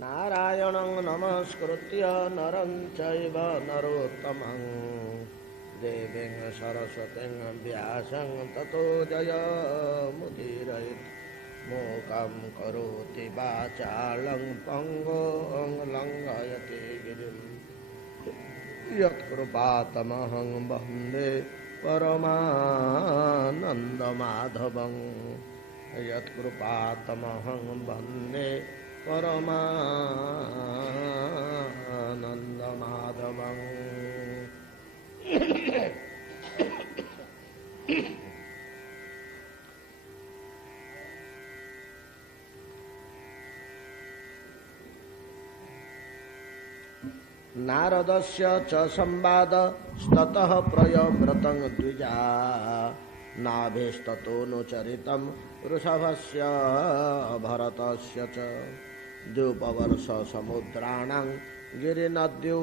नारायणं नमस्कृत्य नरं चैव नरोत्तमं देवीं सरस्वतीं व्यासं ततो जयमुदीरयेत् मूकं करोति वाचालं पङ्गुं लङ्घयति गिरिं यत्कृपातमहं वन्दे परमानन्दमाधवं यत्कृपातमहं वन्दे परमानन्दमाधवं। नारदस्य च संवाद ततः प्रयव्रतं द्विजा नाभिस्ततोऽनुचरितं वृषभस्य भरतस्य च द्युपवर्ष समुद्राणां गिरिनद्योपवर्णनं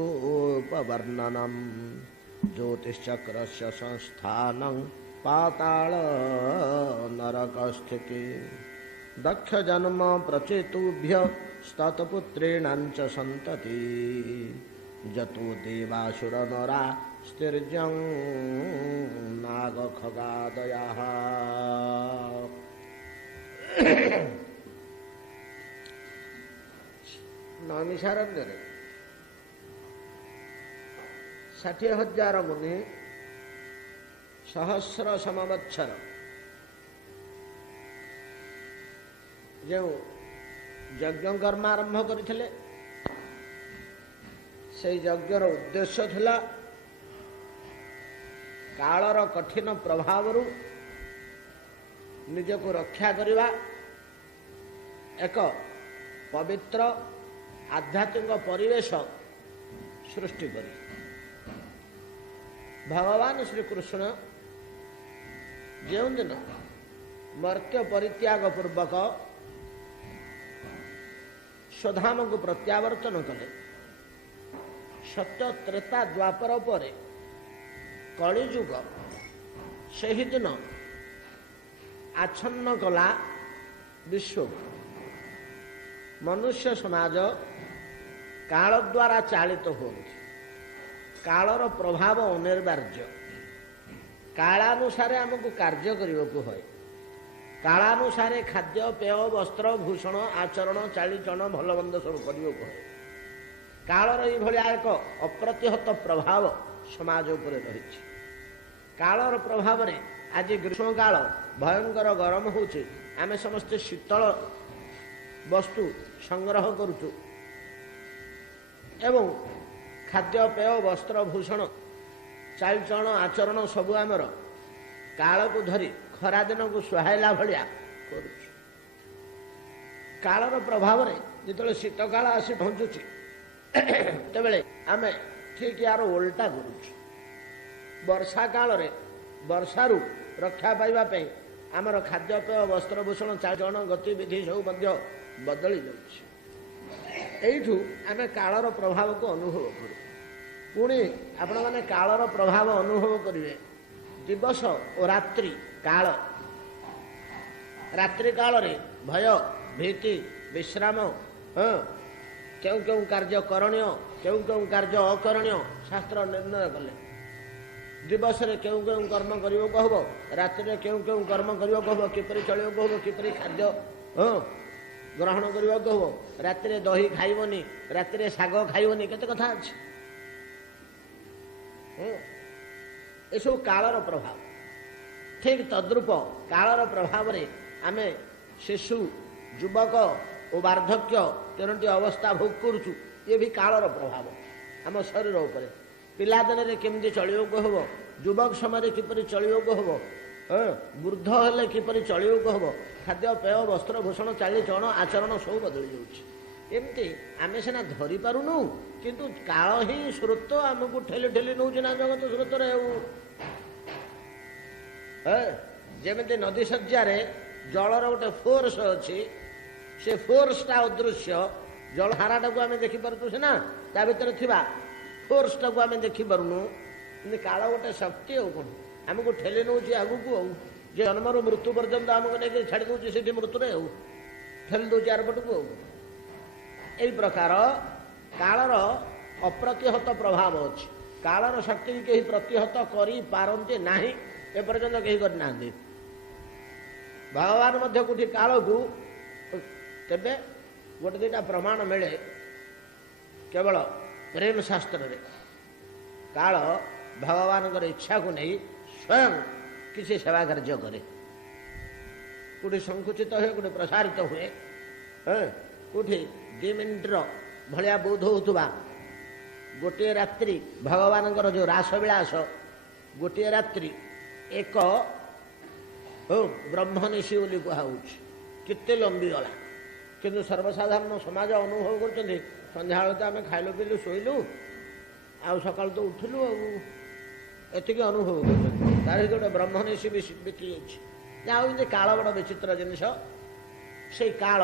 ज्योतिश्चक्रस्य संस्थानं पाताल नरकस्थिति दक्षजन्म प्रचेतुभ्य स्ततपुत्रेणां च सन्तति जतो देवासुरनरा स्तिर्जं नागखगादयः। नैमिषारण्य 60,000 मुनि सहस्र समवत्सर जो यज्ञ कर्म आरंभ करथिले से यज्ञर उद्देश्य थिला कालर कठिन प्रभाव निजको रक्षा करिवा एक पवित्र आध्यात्मिक परिवेश सृष्टि करी भगवान श्री कृष्ण जो दिन मर्त्य परित्याग पूर्वक स्वधाम को प्रत्यावर्तन कले सत्य त्रेता द्वापर पर कलिजुग से ही दिन आच्छन्न कला विश्व मनुष्य समाज काल द्वारा चालित होती कालर प्रभाव अनिर्वार्य कालानुसारे आमको कार्य करने को है कालानुसारे खाद्य पेय वस्त्र भूषण आचरण चालीचरण भलमंद सब करने को है कालर ये एक अप्रतिहत प्रभाव समाज उपर रही कालर प्रभाव में आज ग्रीष्म काल भयंकर गरम होचे आमे समस्ते शीतल वस्तु संग्रह करुचु एवं खाद्य पेय वस्त्र भूषण चालचरण आचरण सबू आमर काल को धरी खरा दिन को सुहाइला भाया करुचु कालर प्रभाव में जो शीत काल आसी पहुँचुची तेबेले आमे ठीक यार उल्टा करुचु वर्षा काल रे वर्षारू रक्षा पाइबा पे आमर खाद्य पेय वस्त्र भूषण चालचरण गतिविधि सब बदली जाऊँ एठू आमे कालर प्रभाव को अनुभव करूँ पुणी आपण मैंने कालर प्रभाव अनुभव करेंगे दिवस और रात्रि काल रात्रि काल रे भय भीति विश्राम क्यों क्यों कार्य करणीय क्यों क्यों कार्य अकरणीय शास्त्र निर्णय कले दिवस रे क्यों क्यों कर्म करियो कहबो रात्रि रे क्यों क्यों कर्म करियो कहबो किपरि चलियो कहबो किपरि खाद्य ग्रहण करियो कहबो रात्रि रे दही खाइबोनी रात्रि रे साग खाइबोनी केते कथा अछि ये सब कालर प्रभाव ठीक तद्रूप कालर प्रभाव रे आमे शिशु युवक और वार्धक्य तीनोटी अवस्था भोग करुचु ये भी कालर प्रभाव आम शरीर उपर पिलादिन रे केमती चलियो को हबो युवक समय किपरि चलियो को हबो वृद्ध हेले किपरि चलियो को हबो खाद्य पेय वस्त्र भूषण चालीचरण आचरण सब बदली जाउछि एमती आमे सिना धरी पारुनु किंतु काल ही स्रोत आमको ठेली ठेली नौ ना जगत स्रोत जमी नदी शଯ୍ୟାରେ जलर गोटे फोर्स अच्छी से फोर्स टा अदृश्य जलहारा टाक आम देखिपु सीना ता भर फोर्स टाक आम देखिपारूनु काल गोटे शक्ति कौन आमको ठेली नौ आगू जे जन्मर मृत्यु पर्यंत आमको नहीं छाड़ी दूसरी से मृत्यु ठेली दौर आरपटू এই ପ୍ରକାର କାଳର ଅପ୍ରତିହତ ପ୍ରଭାବ ଅଛି। କାଳର ଶକ୍ତି କେହି ପ୍ରତିହତ କରିପାରନ୍ତି ନାହିଁ, ଏପର୍ଯ୍ୟନ୍ତ କେହି କରିନାହାନ୍ତି। ଭଗବାନ ମଧ୍ୟ କୋଉଠି କାଳକୁ ତେବେ ଗୋଟେ ଦୁଇଟା ପ୍ରମାଣ ମିଳେ କେବଳ ପ୍ରେମ ଶାସ୍ତ୍ରରେ। କାଳ ଭଗବାନଙ୍କର ଇଚ୍ଛାକୁ ନେଇ ସ୍ୱୟଂ କିଛି ସେବା କାର୍ଯ୍ୟ କରେ, କୋଉଠି ସଂକୁଚିତ ହୁଏ, କୋଉଠି ପ୍ରସାରିତ ହୁଏ। କୋଉଠି 2 ମିନିଟର ଭଳିଆ ବୋଧ ହେଉଥିବା ଗୋଟିଏ ରାତ୍ରି ଭଗବାନଙ୍କର ଯେଉଁ ରାସବିଳାସ, ଗୋଟିଏ ରାତ୍ରି ଏକ ବ୍ରହ୍ମନିଶି ବୋଲି କୁହାହେଉଛି, କେତେ ଲମ୍ବିଗଲା। କିନ୍ତୁ ସର୍ବସାଧାରଣ ସମାଜ ଅନୁଭବ କରୁଛନ୍ତି ସନ୍ଧ୍ୟାବେଳେ ତ ଆମେ ଖାଇଲୁ ପିଇଲୁ ଶୋଇଲୁ, ଆଉ ସକାଳୁ ତ ଉଠିଲୁ, ଆଉ ଏତିକି ଅନୁଭବ କରୁଛନ୍ତି। ତାର ଗୋଟେ ବ୍ରହ୍ମନିଶି ବିତି ଯାଇଛି। ଯାହା ହଉଛି କାଳ ବଡ଼ ବିଚିତ୍ର ଜିନିଷ। ସେଇ କାଳ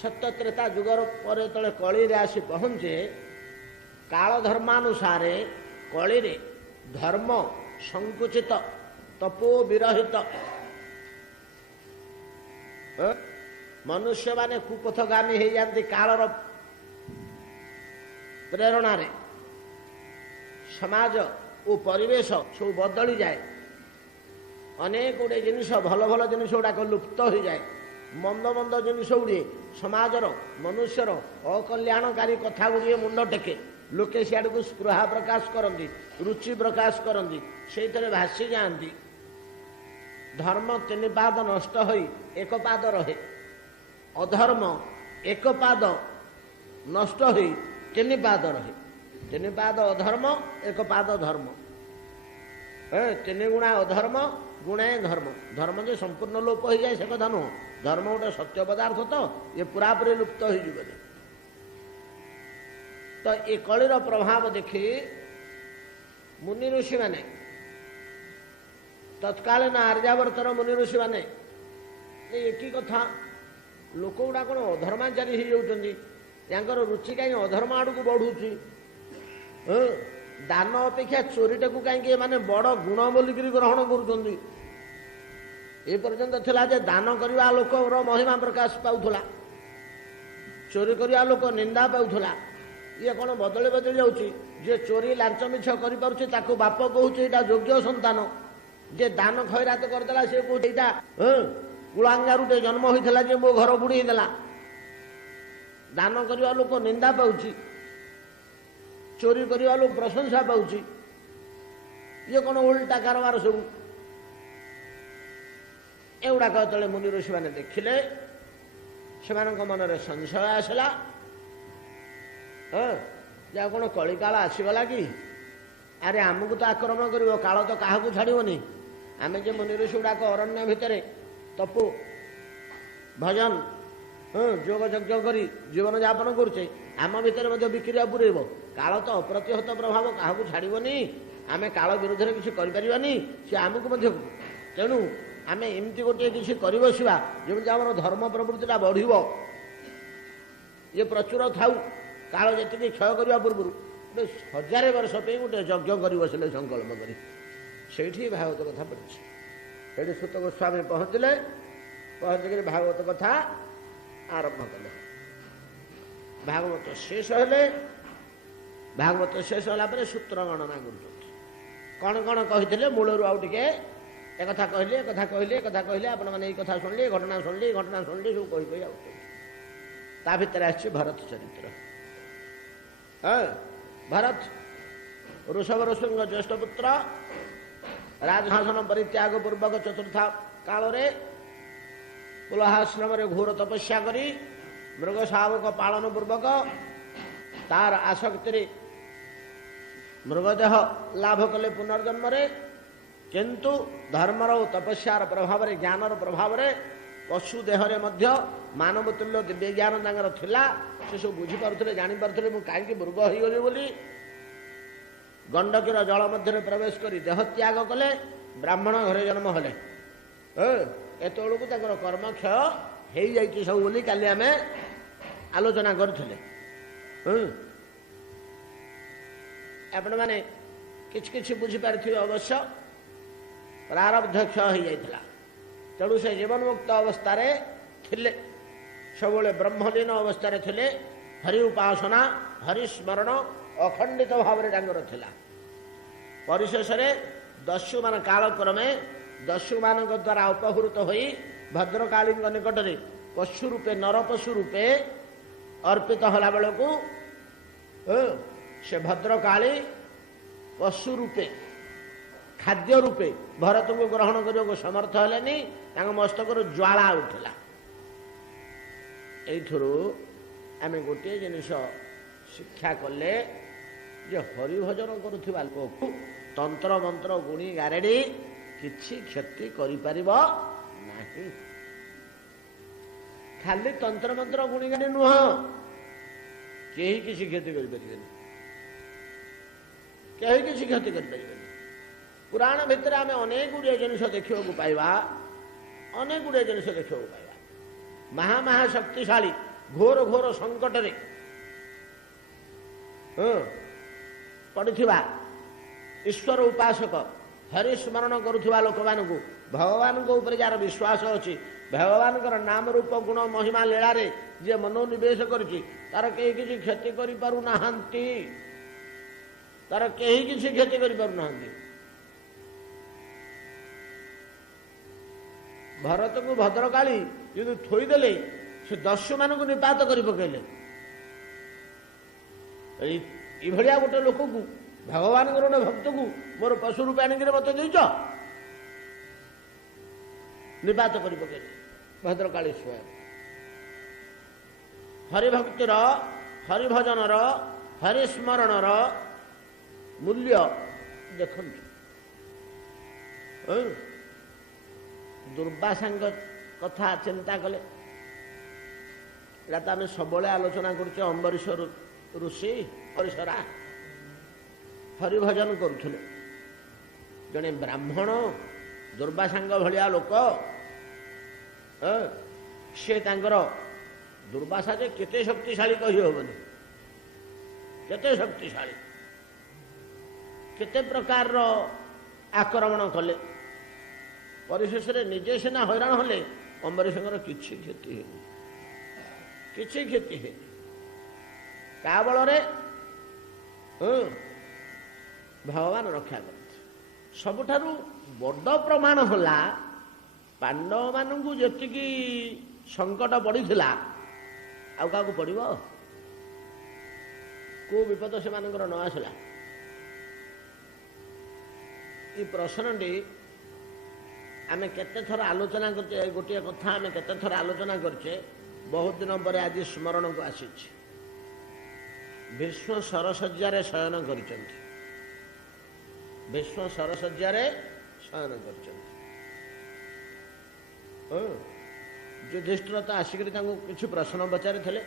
ସତ୍ୟ ତ୍ରେତା ଯୁଗର ପରେ ଯେତେବେଳେ କଳିରେ ଆସି ପହଞ୍ଚେ, କାଳ ଧର୍ମାନୁସାରେ କଳିରେ ଧର୍ମ ସଂକୁଚିତ, ତପୋ ବିରହିତ, ମନୁଷ୍ୟମାନେ କୁପଥଗାମୀ ହେଇଯାନ୍ତି। କାଳର ପ୍ରେରଣାରେ ସମାଜ ଓ ପରିବେଶ ସବୁ ବଦଳିଯାଏ। ଅନେକ ଗୁଡ଼ିଏ ଜିନିଷ, ଭଲ ଭଲ ଜିନିଷ ଗୁଡ଼ାକ ଲୁପ୍ତ ହୋଇଯାଏ। ମନ୍ଦ ମନ୍ଦ ଜିନିଷ ଗୁଡ଼ିଏ ସମାଜର ମନୁଷ୍ୟର ଅକଲ୍ୟାଣକାରୀ କଥା ଗୁଡ଼ିଏ ମୁଣ୍ଡ ଟେକେ। ଲୋକେ ସିଆଡ଼କୁ ସ୍ପୃହା ପ୍ରକାଶ କରନ୍ତି, ରୁଚି ପ୍ରକାଶ କରନ୍ତି, ସେଇଥିରେ ଭାସି ଯାଆନ୍ତି। ଧର୍ମ 3 ପାଦ ନଷ୍ଟ ହୋଇ 1 ପାଦ ରହେ, ଅଧର୍ମ 1 ପାଦ ନଷ୍ଟ ହୋଇ 3 ପାଦ ରହେ। 3 ପାଦ ଅଧର୍ମ, 1 ପାଦ ଧର୍ମ। 3 ଗୁଣା ଅଧର୍ମ, ଗୁଣାଏ ଧର୍ମ। ଧର୍ମ ଯେ ସମ୍ପୂର୍ଣ୍ଣ ଲୋପ ହୋଇଯାଏ ସେ କଥା ନୁହଁ। ଧର୍ମ ଗୋଟେ ସତ୍ୟ ପଦାର୍ଥ, ତ ଏ ପୁରାପୁରି ଲୁପ୍ତ ହୋଇଯିବନି। ତ ଏ କଳିର ପ୍ରଭାବ ଦେଖି ମୁନି ଋଷିମାନେ, ତତ୍କାଳୀନ ଆର୍ଯ୍ୟାବର୍ତ୍ତର ମୁନି ଋଷିମାନେ, କି କଥା, ଲୋକ ଗୁଡ଼ା କ'ଣ ଅଧର୍ମାଚାରୀ ହେଇଯାଉଛନ୍ତି, ତାଙ୍କର ରୁଚି କାହିଁ ଅଧର୍ମ ଆଡ଼କୁ ବଢ଼ୁଛି। ଦାନ ଅପେକ୍ଷା ଚୋରିଟାକୁ କାହିଁକି ଏମାନେ ବଡ଼ ଗୁଣ ବୋଲିକିରି ଗ୍ରହଣ କରୁଛନ୍ତି। ଏ ପର୍ଯ୍ୟନ୍ତ ଥିଲା ଯେ ଦାନ କରିବା ଲୋକର ମହିମା ପ୍ରକାଶ ପାଉଥିଲା, ଚୋରି କରିବା ଲୋକ ନିନ୍ଦା ପାଉଥିଲା। ଇଏ କ'ଣ ବଦଳି ବଦଳି ଯାଉଛି। ଯେ ଚୋରି ଲାଞ୍ଚ ମିଛ କରିପାରୁଛି ତାକୁ ବାପ କହୁଛି ଏଇଟା ଯୋଗ୍ୟ ସନ୍ତାନ। ଯେ ଦାନ ଖଇରାତ କରିଦେଲା ସେ କହୁଛି ଏଇଟା କୁଳାଙ୍ଗାରୁଟେ ଜନ୍ମ ହୋଇଥିଲା ଯେ ମୋ ଘର ବୁଡ଼େଇ ଦେଲା। ଦାନ କରିବା ଲୋକ ନିନ୍ଦା ପାଉଛି, ଚୋରି କରିବା ଲୋକ ପ୍ରଶଂସା ପାଉଛି। ଇଏ କ'ଣ ଓଲଟା କାରବାର ସବୁ। ଏଗୁଡ଼ାକ ଯେତେବେଳେ ମୁନି ଋଷିମାନେ ଦେଖିଲେ, ସେମାନଙ୍କ ମନରେ ସଂଶୟ ଆସିଲା। ଯେ କ'ଣ କଳିକାଳ ଆସିଗଲା କି? ଆରେ ଆମକୁ ତ ଆକ୍ରମଣ କରିବ, କାଳ ତ କାହାକୁ ଛାଡ଼ିବନି। ଆମେ ଯେ ମୁନି ଋଷି ଗୁଡ଼ାକ ଅରଣ୍ୟ ଭିତରେ ତପୁ ଭଜନ ଯୋଗ ଯଜ୍ଞ କରି ଜୀବନଯାପନ କରୁଛେ, ଆମ ଭିତରେ ମଧ୍ୟ ବିକ୍ରିୟା ପୁରେଇବ। କାଳ ତ ଅପ୍ରତିହତ ପ୍ରଭାବ କାହାକୁ ଛାଡ଼ିବନି। ଆମେ କାଳ ବିରୁଦ୍ଧରେ କିଛି କରିପାରିବାନି, ସେ ଆମକୁ ମଧ୍ୟ। ତେଣୁ ଆମେ ଏମିତି ଗୋଟିଏ କିଛି କରି ବସିବା ଯେମିତି ଆମର ଧର୍ମ ପ୍ରବୃତ୍ତିଟା ବଢ଼ିବ। ଇଏ ପ୍ରଚୁର ଥାଉ, କାଳ ଯେତିକି କ୍ଷୟ କରିବା ପୂର୍ବରୁ 1000 ବର୍ଷ ପାଇଁ ଗୋଟେ ଯଜ୍ଞ କରି ବସିଲେ ସଂକଳ୍ପ କରି। ସେଇଠି ଭାଗବତ କଥା ପଡ଼ିଛି। ସେଇଠି ସୁତ ଗୋସ୍ୱାମୀ ପହଞ୍ଚିଲେ, ପହଞ୍ଚିକରି ଭାଗବତ କଥା ଆରମ୍ଭ କଲେ। ଭାଗବତ ଶେଷ ହେଲେ, ଭାଗବତ ଶେଷ ହେଲା ପରେ ସୂତ୍ର ଗଣନା କରୁଛନ୍ତି। କ'ଣ କ'ଣ କହିଥିଲେ ମୂଳରୁ ଆଉ ଟିକେ ଏକଥା କହିଲେ, ଏକଥା କହିଲେ, ଏକଥା କହିଲେ, ଆପଣମାନେ ଏଇ କଥା ଶୁଣିଲେ, ଏ ଘଟଣା ଶୁଣିଲେ, ଏ ଘଟଣା ଶୁଣିଲେ, ସବୁ କହି କହି ଆଉଛନ୍ତି। ତା ଭିତରେ ଆସିଛି ଭରତ ଚରିତ୍ର। ଭରତ ଋଷଭ ଋଷିଙ୍କ ଜ୍ୟେଷ୍ଠ ପୁତ୍ର, ରାଜଶାସନ ପରିତ୍ୟାଗ ପୂର୍ବକ ଚତୁର୍ଥ କାଳରେ ପୁଲହାଶ୍ରମରେ ଘୋର ତପସ୍ୟା କରି ମୃଗ ଶାବକ ପାଳନ ପୂର୍ବକ ତାର ଆସକ୍ତିରେ ମୃଗଦେହ ଲାଭ କଲେ ପୁନର୍ଜନ୍ମରେ। କିନ୍ତୁ ଧର୍ମର ଓ ତପସ୍ୟାର ପ୍ରଭାବରେ, ଜ୍ଞାନର ପ୍ରଭାବରେ ପଶୁ ଦେହରେ ମଧ୍ୟ ମାନବ ତୁଲ୍ୟ ଦିବ୍ୟ ଜ୍ଞାନ ତାଙ୍କର ଥିଲା। ସେସବୁ ବୁଝିପାରୁଥିଲେ, ଜାଣିପାରୁଥିଲେ ମୁଁ କାହିଁକି ମୃଗ ହୋଇଗଲି ବୋଲି। ଗଣ୍ଡକୀର ଜଳ ମଧ୍ୟରେ ପ୍ରବେଶ କରି ଦେହ ତ୍ୟାଗ କଲେ, ବ୍ରାହ୍ମଣ ଘରେ ଜନ୍ମ ହେଲେ। ଏତେବେଳକୁ ତାଙ୍କର କର୍ମକ୍ଷୟ ହେଇଯାଇଛି ସବୁ ବୋଲି କାଲି ଆମେ ଆଲୋଚନା କରିଥିଲେ। ଆପଣମାନେ କିଛି କିଛି ବୁଝିପାରିଥିବେ ଅବଶ୍ୟ। ପ୍ରାରବ୍ଧ କ୍ଷୟ ହେଇଯାଇଥିଲା, ତେଣୁ ସେ ଜୀବନମୁକ୍ତ ଅବସ୍ଥାରେ ଥିଲେ। सबले ब्रह्मलीन अवस्था थे हरि उपासना हरिस्मरण अखंडित भाव में परिशेष दस्यु मान कालक्रमे दस्यु मान द्वारा अपहृत हो भद्रकाली निकट में पशु रूपे नर पशु रूपे अर्पित होला बेलू से भद्रकाली पशु रूपे खाद्य रूपे भरत को ग्रहण करने को समर्थ हेलेनी मस्तक ज्वाला उठला। यू आम गोटे जिनिस शिक्षा कले जे हरिभजन करुवा लोक तंत्र मंत्र गुणी गारेड़ी किछि क्षति करिपारिब नाही। खाली तंत्र मंत्र गुणी गारेड़ी नुह केही किछि क्षति करिपारिबेनी केही किछि क्षति करिपारिबेनी। पुराण भितर आम अनेक गुड़िया जिनिस देखा पाइबा अनेक गुड़िया जिनिस देखा पाइबा महा शक्तिशाली घोर घोर संकट रे पड़िथिबा ईश्वर उपासक हरिस्मरण करुथिबा लोक मानकु भगवान को ऊपर जार विश्वास अछि भगवान नाम रूप गुण महिमा लीला रे जे मनोनिवेश करिछि तार केही किछि क्षति करि पारु नाहंती तार केही किछि क्षति करि पारु नाहंती। भरत को भद्रकाली यदि थोईदेले से दस्यु मान निपात कर पकेले इभलिया गोटे लोक को भगवान गोटे भक्त को मोर पशु रूप आणिक मत देच निपात कर पकेले भद्रकाली स्वयं। हरिभक्तिर हरिभजनर हरिस्मरणर मूल्य देखु। दुर्वासा कथा चिंता कले तो आम सब आलोचना कर अम्बरीश ऋषि परिसरा हरिभजन करुले जड़े ब्राह्मण दुर्वासा भाया लोक सी दुर्वासा जे केते शक्तिशाली कही हेनी केते शक्तिशाली केते प्रकार आक्रमण कले परिशेष निजे सीना हैरान हेले अम्बरीश किछि क्षति है किछि क्षति है का बल भगवान रक्षा कर सबुठारु बड़ प्रमाण होला पांडव मानू जी संकट पड़ीला आउ क्या पड़ो को विपद से न आसला ये प्रश्नटी आमे केते थर आलोचना करचे गोटे कथा आमे केते थर आलोचना करचे बहुत दिन पर आज स्मरण को आसी भीष्म सरसज्जार शयन कर भीष्म सरसज्जार शयन कर युधिष्ठिर तो आसिक किसी प्रश्न पचारि थे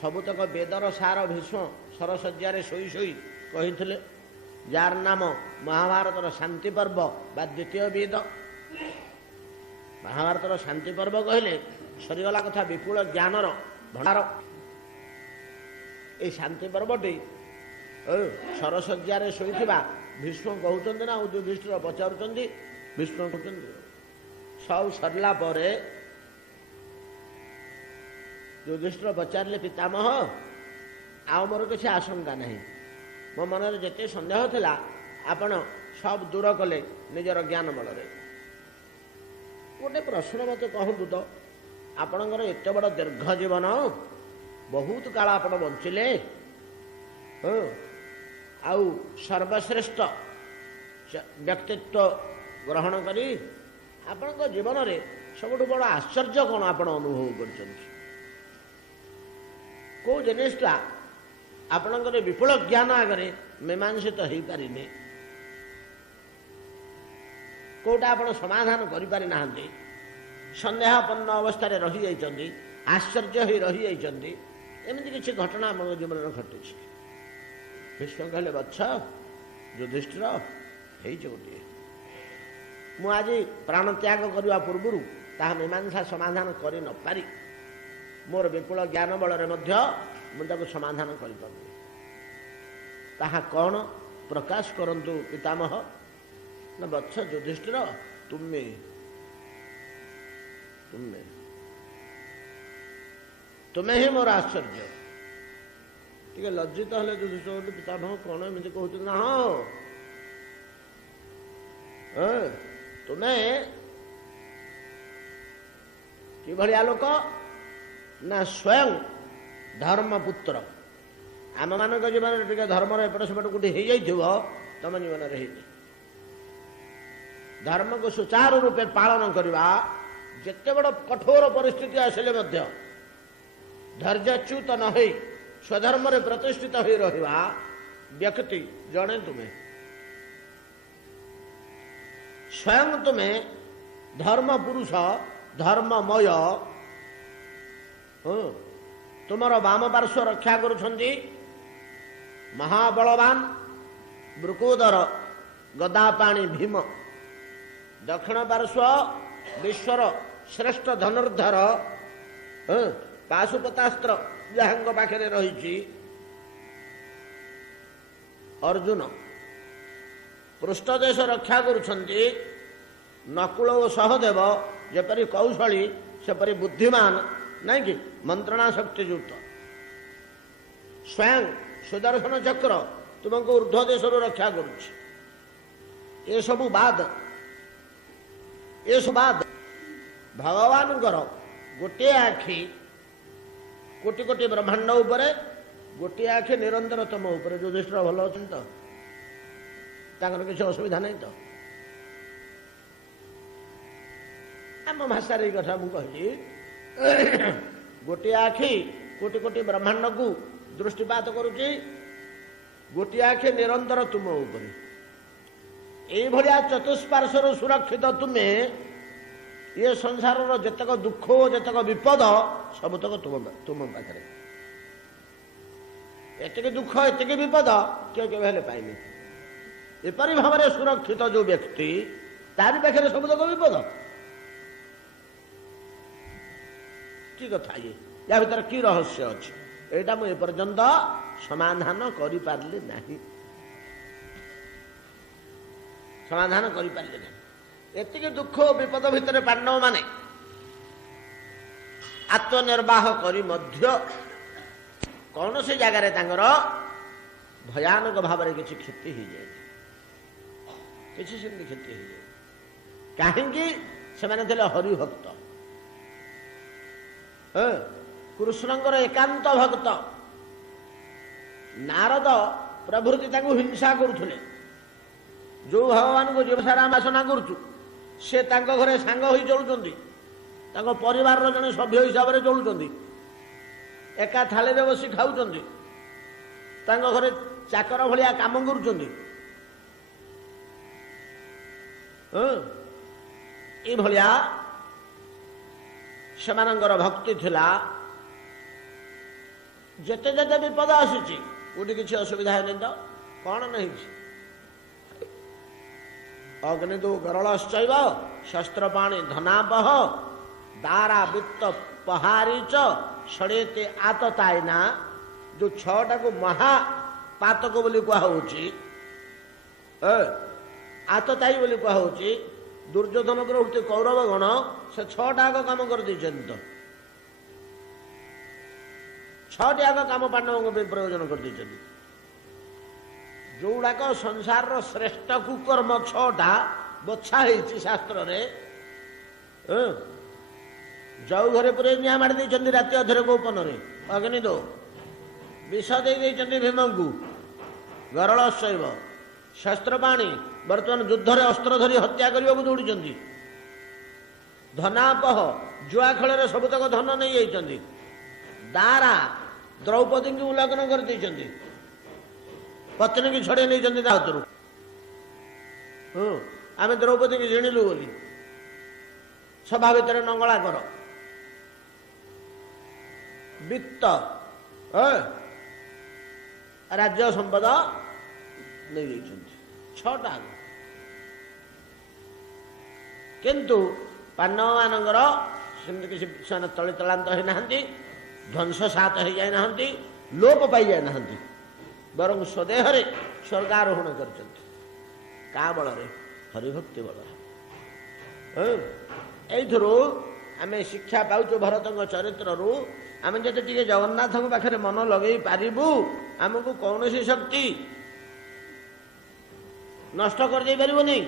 सबुतक वेदर सार भीष्म सरसज्जार शोई शोई कही जार नाम महाभारतर शांति पर्व बा द्वितीय वेद महाभारतर शांति पर्व कहले सरीगला कथा विपुल ज्ञानर भंडार ये शांति पर्वटी सरसज्जार शोई भीष्म कहते ना युधिष्ठिर पचारुंट भीष्म कहते सब सरला परे युधिष्ठिर पचारे पितामह आ मोर किसी आशंका नहीं मो मन जिते सन्देह थिला आपण सब दूर कले निजर ज्ञान बल गोटे प्रश्न मत कहतु तो आपणकर एत बड़ दीर्घ जीवन बहुत काल आप बंचिले आउ सर्वश्रेष्ठ व्यक्तित्व ग्रहण करी आपण जीवन में सबुठ बड़ आश्चर्य कौन आप अनुभव कर जिनिसटा आपणकर विपुल ज्ञान आगे मीमांसित हो पारिनी कौटा आप समाधान करें ना सन्देहपन्न अवस्था रही जाती आश्चर्य हो रही जाती एमती किसी घटना आम जीवन में घटी भीष्म कहले वत्स युधिष्ठिर हो गोटे मुझ प्राण त्याग करने पूर्व ता मीमांसा समाधान कर न पारि मोर विपुल ज्ञान बल मुझे समाधान कर कौन प्रकाश करंतु पितामह न वत्स युधिष्ठिर तुम्हें ତୁମେ ହିଁ ମୋର ଆଶ୍ଚର୍ଯ୍ୟ। ଟିକେ ଲଜ୍ଜିତ ହେଲେ ଯୁଧିଷ୍ଠିର ପିତାମହ କଣ ଏମିତି କହୁଛନ୍ତି? ନା ହଁ, ତୁମେ କିଭଳିଆ ଲୋକ ନା ସ୍ୱୟଂ ଧର୍ମପୁତ୍ର। ଆମମାନଙ୍କ ଜୀବନରେ ଟିକେ ଧର୍ମର ଏପଟ ସେପଟ କୋଉଠି ହେଇଯାଇଥିବ, ତମ ଜୀବନରେ ହେଇନି। ଧର୍ମକୁ ସୁଚାରୁ ରୂପେ ପାଳନ କରିବା, ଯେତେ ବଡ଼ କଠୋର ପରିସ୍ଥିତି ଆସିଲେ ମଧ୍ୟ ଧୈର୍ଯ୍ୟଚ୍ୟୁତ ନ ହୋଇ ସ୍ୱଧର୍ମରେ ପ୍ରତିଷ୍ଠିତ ହୋଇ ରହିବା ବ୍ୟକ୍ତି ଜଣେ ତୁମେ। ସ୍ୱୟଂ ତୁମେ ଧର୍ମ ପୁରୁଷ, ଧର୍ମମୟ। ତୁମର ବାମ ପାର୍ଶ୍ୱ ରକ୍ଷା କରୁଛନ୍ତି ମହାବଳବାନ ବୃକୋଦର ଗଦାପାଣି ଭୀମ। ଦକ୍ଷିଣ ପାର୍ଶ୍ୱ ବିଶ୍ୱର ଶ୍ରେଷ୍ଠ ଧନୁର୍ଦ୍ଧର ପାଶୁପତାସ୍ତ୍ର ଯାହାଙ୍କ ପାଖରେ ରହିଛି ଅର୍ଜୁନ। ପୃଷ୍ଠଦେଶ ରକ୍ଷା କରୁଛନ୍ତି ନକୁଳ ଓ ସହଦେବ। ଯେପରି କୌଶଳୀ ସେପରି ବୁଦ୍ଧିମାନ, ନାଇଁ କି ମନ୍ତ୍ରଣା ଶକ୍ତିଯୁକ୍ତ। ସ୍ୱୟଂ ସୁଦର୍ଶନ ଚକ୍ର ତୁମକୁ ଉର୍ଦ୍ଧ୍ୱ ଦେଶରୁ ରକ୍ଷା କରୁଛି। ଏସବୁ ବାଦ ଭଗବାନଙ୍କର ଗୋଟିଏ ଆଖି କୋଟି କୋଟି ବ୍ରହ୍ମାଣ୍ଡ ଉପରେ, ଗୋଟିଏ ଆଖି ନିରନ୍ତର ତମ ଉପରେ। ଯୁଧିଷ୍ଠିର ଭଲ ଅଛନ୍ତି ତ? ତାଙ୍କର କିଛି ଅସୁବିଧା ନାହିଁ ତ? ଆମ ଭାଷାରେ ଏଇ କଥା ମୁଁ କହିଲି, ଗୋଟିଏ ଆଖି କୋଟି କୋଟି ବ୍ରହ୍ମାଣ୍ଡକୁ ଦୃଷ୍ଟିପାତ କରୁଛି, ଗୋଟିଏ ଆଖି ନିରନ୍ତର ତୁମ ଉପରେ। ଏଇଭଳିଆ ଚତୁଷ୍ପାର୍ଶ୍ୱରୁ ସୁରକ୍ଷିତ ତୁମେ। ଏ ସଂସାରର ଯେତେକ ଦୁଃଖ ଓ ଯେତେକ ବିପଦ ସବୁତକ ତୁମ ପାଖରେ। ଏତିକି ଦୁଃଖ ଏତିକି ବିପଦ କିଏ କେବେ ହେଲେ ପାଇନି। ଏପରି ଭାବରେ ସୁରକ୍ଷିତ ଯୋଉ ବ୍ୟକ୍ତି, ତାରି ପାଖରେ ସବୁତକ ବିପଦ। କି କଥା ଇଏ? ୟା ଭିତରେ କି ରହସ୍ୟ ଅଛି? ଏଇଟା ମୁଁ ଏପର୍ଯ୍ୟନ୍ତ ସମାଧାନ କରିପାରିଲି ନାହିଁ। ଏତିକି ଦୁଃଖ ଓ ବିପଦ ଭିତରେ ପାଣ୍ଡବ ମାନେ ଆତ୍ମନିର୍ବାହ କରି ମଧ୍ୟ କୌଣସି ଜାଗାରେ ତାଙ୍କର ଭୟାନକ ଭାବରେ କିଛି କ୍ଷତି ହେଇଯାଏ। କିଛି ସେମିତି କ୍ଷତି ହେଇଯାଏ। କାହିଁକି? ସେମାନେ ଥିଲେ ହରିଭକ୍ତ, କୃଷ୍ଣଙ୍କର ଏକାନ୍ତ ଭକ୍ତ। ନାରଦ ପ୍ରଭୃତି ତାଙ୍କୁ ହିଂସା କରୁଥିଲେ। ଯୋଉ ଭଗବାନଙ୍କୁ ଜୀବସାରା ଆମେ ଆସନା କରୁଛୁ, ସେ ତାଙ୍କ ଘରେ ସାଙ୍ଗ ହୋଇ ଚଳୁଛନ୍ତି, ତାଙ୍କ ପରିବାରର ଜଣେ ସଭ୍ୟ ହିସାବରେ ଚଳୁଛନ୍ତି, ଏକା ଥାଳିରେ ବସି ଖାଉଛନ୍ତି, ତାଙ୍କ ଘରେ ଚାକର ଭଳିଆ କାମ କରୁଛନ୍ତି। ଏଇଭଳିଆ ସେମାନଙ୍କର ଭକ୍ତି ଥିଲା। ଯେତେ ଯେତେ ବିପଦ ଆସୁଛି, କୋଉଠି କିଛି ଅସୁବିଧା ହେଇନି ତ? କଣ ନେଇଛି? ଅଗ୍ନିଦୁ ଗରଳଶ୍ଚୈବ ଶସ୍ତ୍ରପାଣି ଧନାପହ ଦାରା ବିତ୍ତ ପହାରିଚ ଷଡ଼େତେ ଆତତାଇନା। ଯୋଉ ଛଅଟାକୁ ମହାପାତକ ବୋଲି କୁହାହଉଛି, ଆତତାଇ ବୋଲି କୁହାହଉଛି। ଦୁର୍ଯ୍ୟୋଧନ ପ୍ରଭୃତି କୌରବ ଗଣ ସେ ଛଅଟା ଆଗ କାମ କରିଦେଇଛନ୍ତି। ତ ଛଅଟି ଆଗ କାମ ପାଣ୍ଡବଙ୍କ ପାଇଁ ପ୍ରୟୋଜନ କରିଦେଇଛନ୍ତି। ଯୋଉଗୁଡାକ ସଂସାରର ଶ୍ରେଷ୍ଠ କୁକର୍ମ ଛଅଟା ବଛା ହେଇଛି ଶାସ୍ତ୍ରରେ। ଯଉ ଘରେ ପୁରେଇ ନିଆଁ ମାଡ଼ି ଦେଇଛନ୍ତି ରାତି ଅଧରେ ଗୋପନରେ, ଅଗ୍ନିଦୋ ବିଷ ଦେଇ ଦେଇଛନ୍ତି ଭୀମଙ୍କୁ, ଗରଳଶୈବ ଶସ୍ତ୍ରପାଣି ବର୍ତ୍ତମାନ ଯୁଦ୍ଧରେ ଅସ୍ତ୍ର ଧରି ହତ୍ୟା କରିବାକୁ ଦୌଡ଼ିଛନ୍ତି, ଧନାପହ ଜୁଆ ଖେଳରେ ସବୁତକ ଧନ ନେଇଯାଇଛନ୍ତି, ଦାରା ଦ୍ରୌପଦୀଙ୍କୁ ଉଲ୍ଲଂଘନ କରିଦେଇଛନ୍ତି, ପତ୍ନୀକି ଛଡେଇ ନେଇଛନ୍ତି ତା ହାତରୁ। ଆମେ ଦ୍ରୌପଦୀକି ଜିଣିଲୁ ବୋଲି ସଭା ଭିତରେ ନଙ୍ଗଳା କର। ବିତ୍ତ ରାଜ୍ୟ ସମ୍ପଦ ନେଇଯାଇଛନ୍ତି ଛଅଟା। କିନ୍ତୁ ପାଣ୍ଡବ ମାନଙ୍କର ସେମିତି କିଛି ସେମାନେ ତଳିତଳାନ୍ତ ହେଇନାହାନ୍ତି, ଧ୍ୱଂସ ସାତ ହେଇଯାଇନାହାନ୍ତି, ଲୋପ ପାଇଯାଇନାହାନ୍ତି, ବରଂ ସ୍ୱଦେହରେ ସ୍ୱର୍ଗାରୋହଣ କରିଛନ୍ତି। କା ବଳରେ? ହରିଭକ୍ତି ବଳରେ। ଏଇଥିରୁ ଆମେ ଶିକ୍ଷା ପାଉଛୁ ଭରତଙ୍କ ଚରିତ୍ରରୁ आम जब टे जगन्नाथ पाखे मन लगे पारिबु आमको कौन सी शक्ति नष्ट कर दे पारिबनी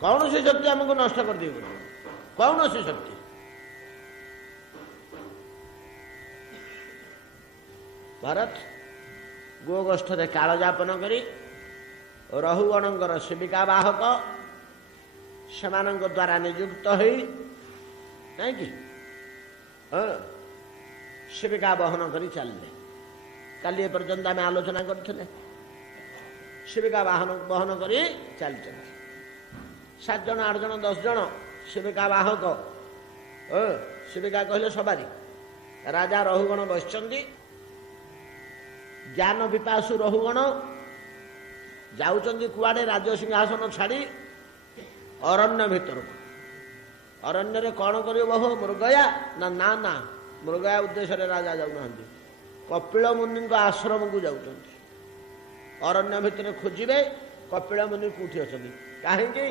कौन सी शक्ति आमको नष्ट कर दे कौन सी शक्ति भरत गोगोष्ठ काल यापन करी रहुगणकर सेविका बाहक से द्वारा नियुक्त हो नहीं कि सेविका बहन करी चलिए काली ए पर्यंत आम आलोचना करते सेविका बहन करी चलते 7 जन 8 जन 10 जन सेविका बाहक सेविका कहले सवारी राजा रहुगण बसचंदी ज्ञान विपासु रहुगण जाउचंदी कुआडे राज्य सिंहासन छाड़ी अरण्य भितर अरण्य रे कौन कर बहु मृगया ना ना ना मृगया उद्देश्य राजा जाऊना कपिल मुनि आश्रम को जाउचंदी अरण्य भितर खोजे कपिल मुनि कौटी अच्छा कहीं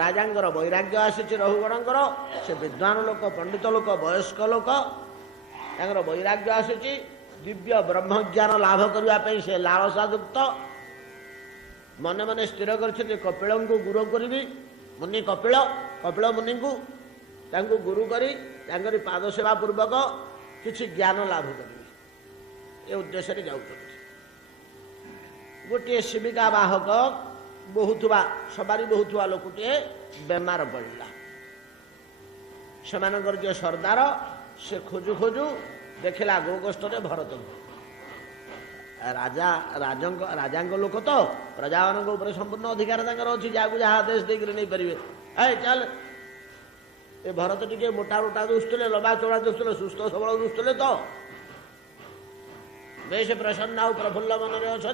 राजांगर वैराग्य आसी रहुगणकर से विद्वान लोक पंडित लोक वयस्क लोक वैराग्य आसी दिव्य ब्रह्मज्ञान लाभ करने से लालसायुक्त मन मन स्थिर कर कपिल को गुरु करी मुनि कपिल कपिल मुनि को गुरु करी पाद सेवा पूर्वक किसी ज्ञान लाभ करेंगे ये उद्देश्य जाऊँ गोटे शिविका बाहक बहुवा सवारी बहुवा लोकटे बेमार पड़ा से जो सरदार से खोजु खोजु देखला गोगोष्ठ भरत राजा राजा लोक तो प्रजा मान संपूर्ण अधिकार अच्छी जहाँ जहाँ आदेश देकर नहीं पारे चल ए भरत टी मोटा मोटा दुस्तुले लंबा चौड़ा दुस्तुले सुस्थ सबल दुस्तुले तो बेश प्रसन्न आ प्रफुल्ल मन अच्छा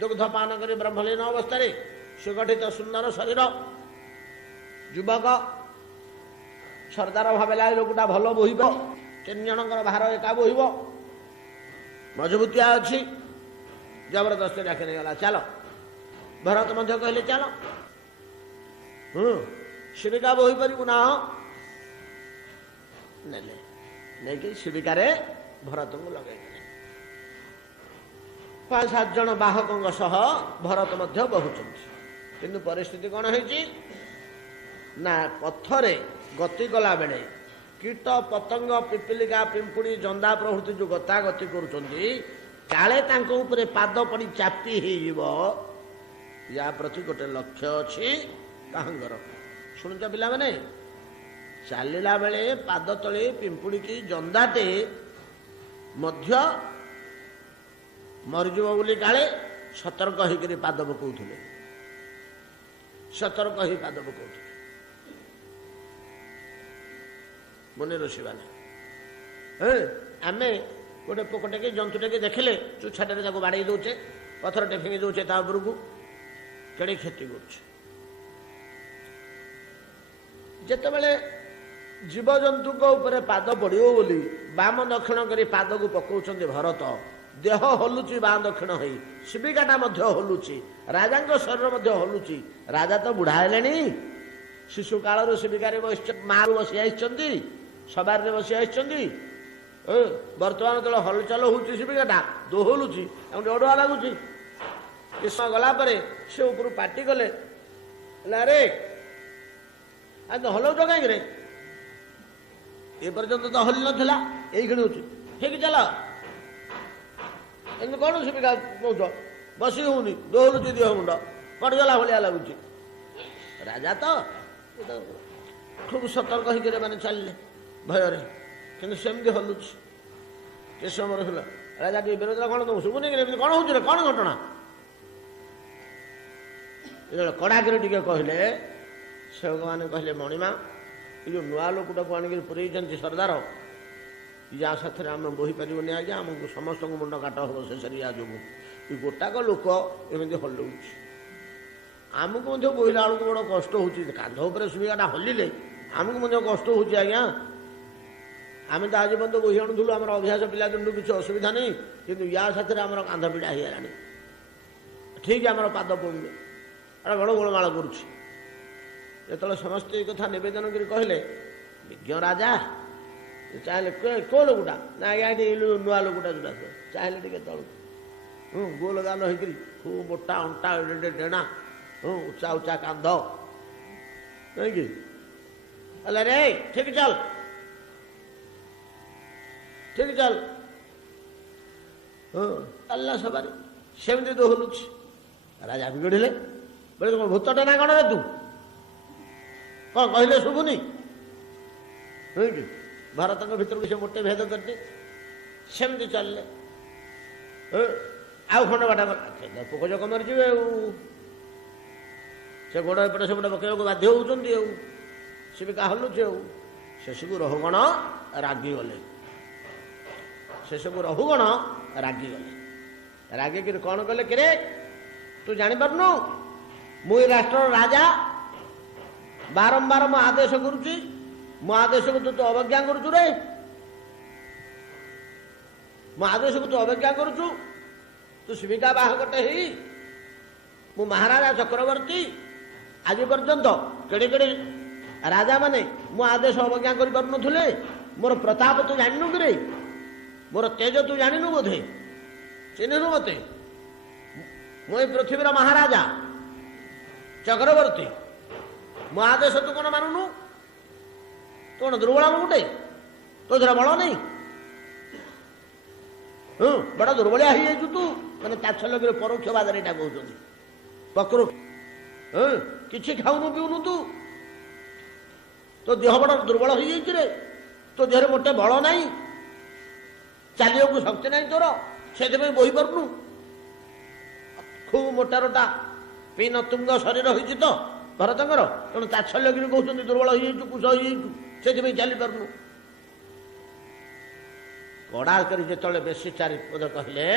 दुग्ध पान कर ब्रह्मलीन अवस्था सुगठित सुंदर शरीर युवक सरदार भावेला लोकटा भल बोहिब 3 जनकर भार एका बोहिब मजबूतिया अच्छी जबरदस्ती डाक नहीं गला चलो भरत मध्य कहले चलो शिविका बोही पारू ना नहीं शिविकार भरत को लगे 5-7 जन बाहकों सह भरत मध्य बहुचंती किंतु परिस्थिति कौन है ना पथरे गति कला बेले कीट पतंग पिपिलिका पिंपुड़ी जंदा प्रभृति जो गता गति करुँचे काले उपरे पाद पड़ी चापी या प्रति गोटे लक्ष्य अच्छी ताहंगर शुणुच पिला माने चलला बेले पाद तले पिंपुड़ी की जंदाटे मध्य मरीजब बोली काले सतर्क होकर पाद पकाउले सतर्क ही पाद पकाउले मुनि ऋषि मैंने आम गोटे पोकटे कि जंतुटे कि देखले चुछाटे बाड़े दौचे पथरटे फिंगी दौचे उपरक केड़े क्षति करते जीवजंतु पाद पड़ो बोली बाम दक्षिण कर पाद को पकाउछन्ति भरत देह हलुची बाम दक्षिण हो शिविकाटा हलुची राजा शरीर हलुची राजा तो बुढ़ा है शिशु काल शिविकार मारू बसी आई सवार बसी आई बर्तमान जो हलचल होची शिविकाटा दोहलुची अड़ुआ लगुच कृष्ण गलापर से ऊपर पार्टी कले अरे आज हलौच कहीं ये पर्यंत तो हली नाला यही खेलुची ठीक चल एम कौन शिविका कौच बसी होनी दोहलुची देह मुंड पड़गला भाया लगुच राजा तो खूब सतर्क होकर मैंने चलिए भयर कि सेमती हलुची के समय राजा टी विरोध कौन तुम शुभुनि कौन हो कौन घटना जो कड़ाक कहले सेवक मैंने कहले मणिमा ये जो नुआ लोकटा को आणिक पुरई सरदार या साथ आम बोही पारबनी आज्ञा आमको समस्त मुंड काट हम शेष या जो गोटाक लोक एमती हलौच आमको बोहिला बेलू बड़ कष्ट हो कांध उपर सुविधाटा हलिले आमको कष्ट हो आज्ञा आम तो आज पर्यटन बोही आणुलु आम अभ्यास पिला दिनू किसी असुविधा नहीं कि या साथ आम कांध पीड़ा हो ठीक आम पाद पड़ुनि बड़ गोलमाल करुच्ची जो समस्ते ये कथा नवेदन कर कहले ବିଜ୍ଞ ରାଜା ଚାହିଁଲେ କୋଉ ଲୋକଟା ନା ଆଜ୍ଞା ଏଠି ନୂଆ ଲୋକଟା ଯୋଉଟା ଚାହିଁଲେ ଟିକେ ତଳକୁ ଗୋଲ ଗାଲ ହେଇକିରି ଖୁବ ମୋଟା ଅଣ୍ଟା ଡେଣା ଉଚ୍ଚା ଉଚ୍ଚା କାନ୍ଧ ନାଇଁକି ହେଲେ ରେ ଠିକ ଚାଲ ଠିକ ଚାଲ ଚାଲିଲା ସବାରେ ସେମିତି ଦୋହଲୁଛି ରାଜା ବିଗଡ଼ିଲେ ବୋଲେ କଣ ଭୂତଟା ନା କଣ ରେ ତୁ କଣ କହିଲେ ଶୁଭୁନି ନାଇଁକି ଭାରତଙ୍କ ଭିତରକୁ ସେ ମୋଟେ ଭେଦ କରିଛି ସେମିତି ଚାଲିଲେ ଆଉ ଖଣ୍ଡ ବାଟା ପୋକଜୋକ ମରିଯିବେ ଆଉ ସେ ଗୋଡ଼ ଏପଟେ ସେପଟେ ପକେଇବାକୁ ବାଧ୍ୟ ହେଉଛନ୍ତି ଆଉ ସେ ବି କାହଲୁଛି ଆଉ ଶେଷକୁ ରହୁଗଣ ରାଗିଗଲେ ଶେଷକୁ ରହୁଗଣ ରାଗିଗଲେ ରାଗିକିରି କ'ଣ କଲେ କିରେ ତୁ ଜାଣିପାରୁନୁ ମୁଁ ଏ ରାଷ୍ଟ୍ରର ରାଜା ବାରମ୍ବାର ମୁଁ ଆଦେଶ କରୁଛି ମୋ ଆଦେଶକୁ ତୁ ଅବଜ୍ଞା କରୁଛୁ ରେ ମୋ ଆଦେଶକୁ ତୁ ଅବଜ୍ଞା କରୁଛୁ ତୁ ଶିବିକା ବାହକଟେ ହେଇ ମୁଁ ମହାରାଜା ଚକ୍ରବର୍ତ୍ତୀ ଆଜି ପର୍ଯ୍ୟନ୍ତ କେଡ଼େ କେଡ଼େ ରାଜାମାନେ ମୋ ଆଦେଶ ଅବଜ୍ଞା କରିପାରୁନଥିଲେ ମୋର ପ୍ରତାପ ତୁ ଜାଣିନୁ କିରେ ମୋର ତେଜ ତୁ ଜାଣିନୁ ବୋଧେ ଚିହ୍ନିନୁ ମତେ ମୁଁ ଏ ପୃଥିବୀର ମହାରାଜା ଚକ୍ରବର୍ତ୍ତୀ ମୋ ଆଦେଶ ତୁ କ'ଣ ମାନୁନୁ ତୁ କ'ଣ ଦୁର୍ବଳ ଗୋଟେ ତୋ ଦେହରେ ବଳ ନାହିଁ ବଡ଼ ଦୁର୍ବଳିଆ ହେଇଯାଇଛୁ ତୁ ମାନେ ତାଚ୍ଛଲ୍ୟରେ ପରୋକ୍ଷବାଦରେ ଏଇଟା କହୁଛନ୍ତି ପ୍ରକୃତ କିଛି ଖାଉନୁ ପିଉନୁ ତୁ ତୋ ଦେହ ବଡ଼ ଦୁର୍ବଳ ହେଇଯାଇଛି ରେ ତୋ ଦେହରେ ମୋଟେ ବଳ ନାହିଁ ଚାଲିବାକୁ ଶକ୍ତି ନାହିଁ ତୋର ସେଥିପାଇଁ ବୋହି ପାରୁନୁ ଖୁବ ମୋଟାରୋଟା ପିନ ତୁଙ୍ଗ ଶରୀର ହେଇଛି ତ ଭରତଙ୍କର ତେଣୁ ତାଚ୍ଛଲ୍ୟଗିରି କହୁଛନ୍ତି ଦୁର୍ବଳ ହେଇଯାଇଛୁ କୁଶ ହେଇଯାଇଛୁ ସେଥିପାଇଁ ଚାଲିପାରୁନୁ କଡ଼ା କରି ଯେତେବେଳେ ବେଶୀ ଚାରିପଦ କହିଲେ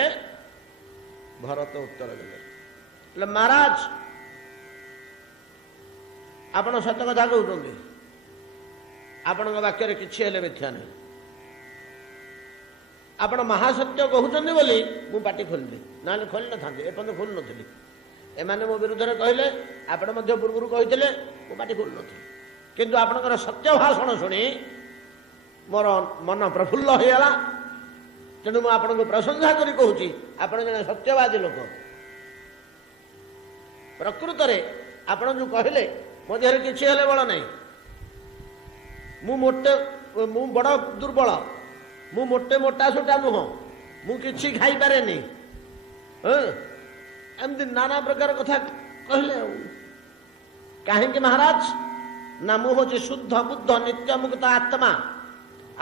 ଭରତ ଉତ୍ତର ଦେଲେ ହେଲେ ମହାରାଜ ଆପଣ ସତ କଥା କହୁଛନ୍ତି ଆପଣଙ୍କ ବାକ୍ୟରେ କିଛି ହେଲେ ମିଥ୍ୟା ନାହିଁ ଆପଣ ମହାସତ୍ୟ କହୁଛନ୍ତି ବୋଲି ମୁଁ ପାଟି ଖୋଲିଲି ନହେଲେ ଖୋଲି ନଥାନ୍ତି ଏପର୍ଯ୍ୟନ୍ତ ଖୋଲୁ ନଥିଲି ଏମାନେ ମୋ ବିରୁଦ୍ଧରେ କହିଲେ ଆପଣ ମଧ୍ୟ ପୂର୍ବରୁ କହିଥିଲେ ମୁଁ ପାଟି ଖୋଲୁ ନଥିଲି କିନ୍ତୁ ଆପଣଙ୍କର ସତ୍ୟ ଭାଷଣ ଶୁଣି ମୋର ମନ ପ୍ରଫୁଲ୍ଲ ହୋଇଗଲା ତେଣୁ ମୁଁ ଆପଣଙ୍କୁ ପ୍ରଶଂସା କରି କହୁଛି ଆପଣ ଜଣେ ସତ୍ୟବାଦୀ ଲୋକ ପ୍ରକୃତରେ ଆପଣ ଯେଉଁ କହିଲେ ମୋ ଦେହରେ କିଛି ହେଲେ ବଳ ନାହିଁ ମୁଁ ବଡ଼ ଦୁର୍ବଳ ମୁଁ ମୋଟେ ମୋଟା ସୋଟା ନୁହଁ ମୁଁ କିଛି ଖାଇପାରେନି ଏମିତି ନାନା ପ୍ରକାର କଥା କହିଲେ ଆଉ କାହିଁକି ମହାରାଜ ନା ମୁଁ ହଉଛି ଶୁଦ୍ଧ ବୁଦ୍ଧ ନିତ୍ୟ ମୁକ୍ତ ଆତ୍ମା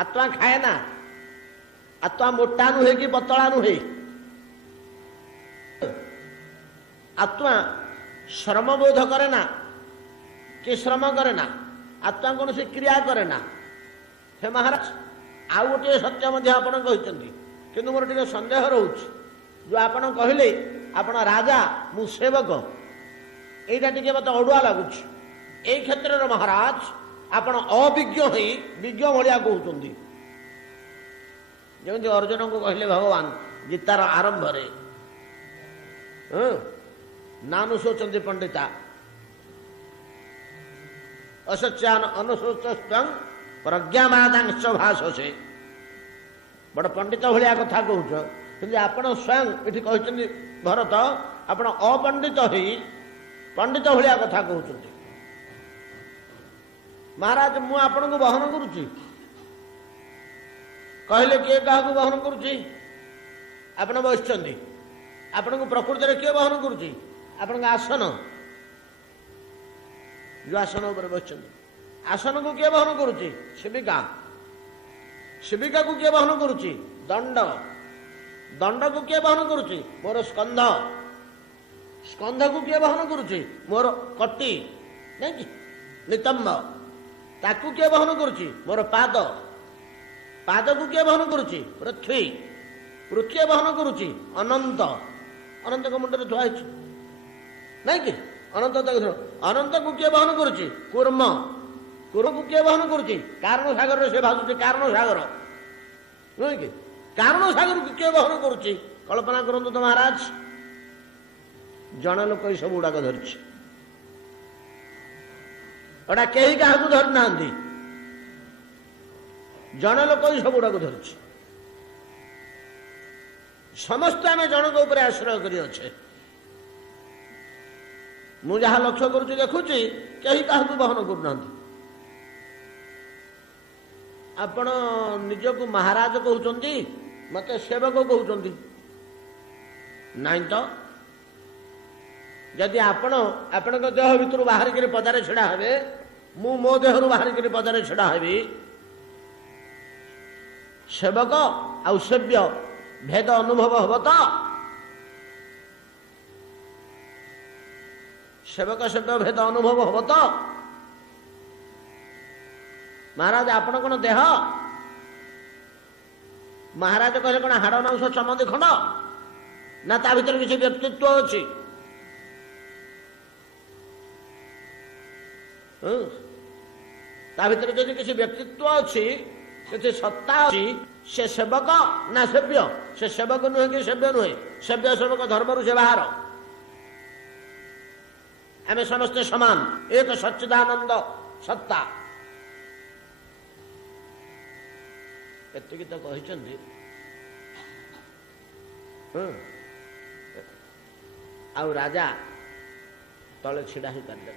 ଆତ୍ମା ଖାଏ ନା ଆତ୍ମା ମୋଟା ନୁହେଁ କି ପତଳା ନୁହେଁ ଆତ୍ମା ଶ୍ରମବୋଧ କରେ ନା କି ଶ୍ରମ କରେ ନା ଆତ୍ମା କୌଣସି କ୍ରିୟା କରେ ନା ହେ ମହାରାଜ ଆଉ ଗୋଟିଏ ସତ୍ୟ ମଧ୍ୟ ଆପଣ କହିଛନ୍ତି କିନ୍ତୁ ମୋର ଟିକେ ସନ୍ଦେହ ରହୁଛି ଯେଉଁ ଆପଣ କହିଲେ ଆପଣ ରାଜା ମୁଁ ସେବକ ଏଇଟା ଟିକେ ମୋତେ ଅଡୁଆ ଲାଗୁଛି ଏଇ କ୍ଷେତ୍ରରେ ମହାରାଜ ଆପଣ ଅବିଜ୍ଞ ହୋଇ ବିଜ୍ଞ ଭଳିଆ କହୁଛନ୍ତି ଯେମିତି ଅର୍ଜୁନଙ୍କୁ କହିଲେ ଭଗବାନ ଗୀତାର ଆରମ୍ଭରେ ନାନୁଶୋଚନ୍ତି ପଣ୍ଡିତା ଅସତ୍ୟାନ ଅନୁଶୋଚ ପ୍ରଜ୍ଞାବାଦାଂଶ ଭାଷସେ ବଡ଼ ପଣ୍ଡିତ ଭଳିଆ କଥା କହୁଛ କିନ୍ତୁ ଆପଣ ସ୍ୱୟଂ ଏଠି କହିଛନ୍ତି ଭରତ ଆପଣ ଅପଣ୍ଡିତ ହେଇ ପଣ୍ଡିତ ଭଳିଆ କଥା କହୁଛନ୍ତି ମହାରାଜ ମୁଁ ଆପଣଙ୍କୁ ବହନ କରୁଛି କହିଲେ କିଏ କାହାକୁ ବହନ କରୁଛି ଆପଣ ବସିଛନ୍ତି ଆପଣଙ୍କୁ ପ୍ରକୃତିରେ କିଏ ବହନ କରୁଛି ଆପଣଙ୍କ ଆସନ ଯେଉଁ ଆସନ ଉପରେ ବସିଛନ୍ତି ଆସନକୁ କିଏ ବହନ କରୁଛି ଶିବିକା ଶିବିକାକୁ କିଏ ବହନ କରୁଛି ଦଣ୍ଡ ଦଣ୍ଡକୁ କିଏ ବହନ କରୁଛି ମୋର ସ୍କନ୍ଧ ସ୍କନ୍ଧକୁ କିଏ ବହନ କରୁଛି ମୋର କଟି ନାଇଁ କି ନିତମ୍ବ ତାକୁ କିଏ ବହନ କରୁଛି ମୋର ପାଦ ପାଦକୁ କିଏ ବହନ କରୁଛି ପୃଥ୍ୱୀ ପୃଥ୍ୱୀ ବହନ କରୁଛି ଅନନ୍ତ ଅନନ୍ତଙ୍କ ମୁଣ୍ଡରେ ଧୁଆ ହେଇଛି ନାଇଁ କି ଅନନ୍ତ ଅନନ୍ତକୁ କିଏ ବହନ କରୁଛି କୁର୍ମ କୁର୍ମକୁ କିଏ ବହନ କରୁଛି କାରଣ ସାଗରରେ ସେ ଭାସୁଛି କାରଣ ସାଗର ନୁହେଁ କି କାରଣ ସାଗରକୁ କିଏ ବହନ କରୁଛି କଳ୍ପନା କରନ୍ତୁ ତ ମହାରାଜ ଜଣେ ଲୋକ ଏସବୁ ଗୁଡାକ ଧରିଛି ଏଟା କେହି କାହାକୁ ଧରିନାହାନ୍ତି ଜଣେ ଲୋକ ହିଁ ସବୁଗୁଡ଼ାକୁ ଧରୁଛି। ସମସ୍ତେ ଆମେ ଜଣଙ୍କ ଉପରେ ଆଶ୍ରୟ କରିଅଛେ। ମୁଁ ଯାହା ଲକ୍ଷ୍ୟ କରୁଛି ଦେଖୁଛି କେହି କାହାକୁ ବହନ କରୁନାହାନ୍ତି। ଆପଣ ନିଜକୁ ମହାରାଜ କହୁଛନ୍ତି, ମତେ ସେବକ କହୁଛନ୍ତି ନାଇଁ ତ। ଯଦି ଆପଣ ଆପଣଙ୍କ ଦେହ ଭିତରୁ ବାହାରିକରି ପଦାରେ ଛିଡ଼ା ହେବେ, ମୁଁ ମୋ ଦେହରୁ ବାହାରିକରି ପଦାରେ ଛିଡ଼ା ହେବି, ସେବକ ଆଉ ସେବ୍ୟ ଭେଦ ଅନୁଭବ ହବ ତ? ସେବକ ସେବ୍ୟ ଭେଦ ଅନୁଭବ ହବ ତ? ମହାରାଜ ଆପଣ କଣ ଦେହ? ମହାରାଜ କହିଲେ କଣ ହାଡ଼ ମାଂସ ଚମଦି ଖଣ୍ଡ? ନା ତା ଭିତରେ କିଛି ବ୍ୟକ୍ତିତ୍ୱ ଅଛି? ତା ଭିତରେ ଯଦି କିଛି ବ୍ୟକ୍ତିତ୍ୱ ଅଛି, କିଛି ସତ୍ତା ଅଛି, ସେ ସେବକ ନା ସେବ୍ୟ? ସେ ସେବକ ନୁହେଁ କି ସେବ୍ୟ ନୁହେଁ। ସେବ୍ୟ ସେବକ ଧର୍ମରୁ ସେ ବାହାର। ଆମେ ସମସ୍ତେ ସମାନ, ଏକ ସଚ୍ଚିଦାନନ୍ଦ ସତ୍ତା। ଏତିକି ତ କହିଛନ୍ତି। ଆଉ ରାଜା ତଳେ ଛିଡ଼ା ହେଇପାରିଲେ,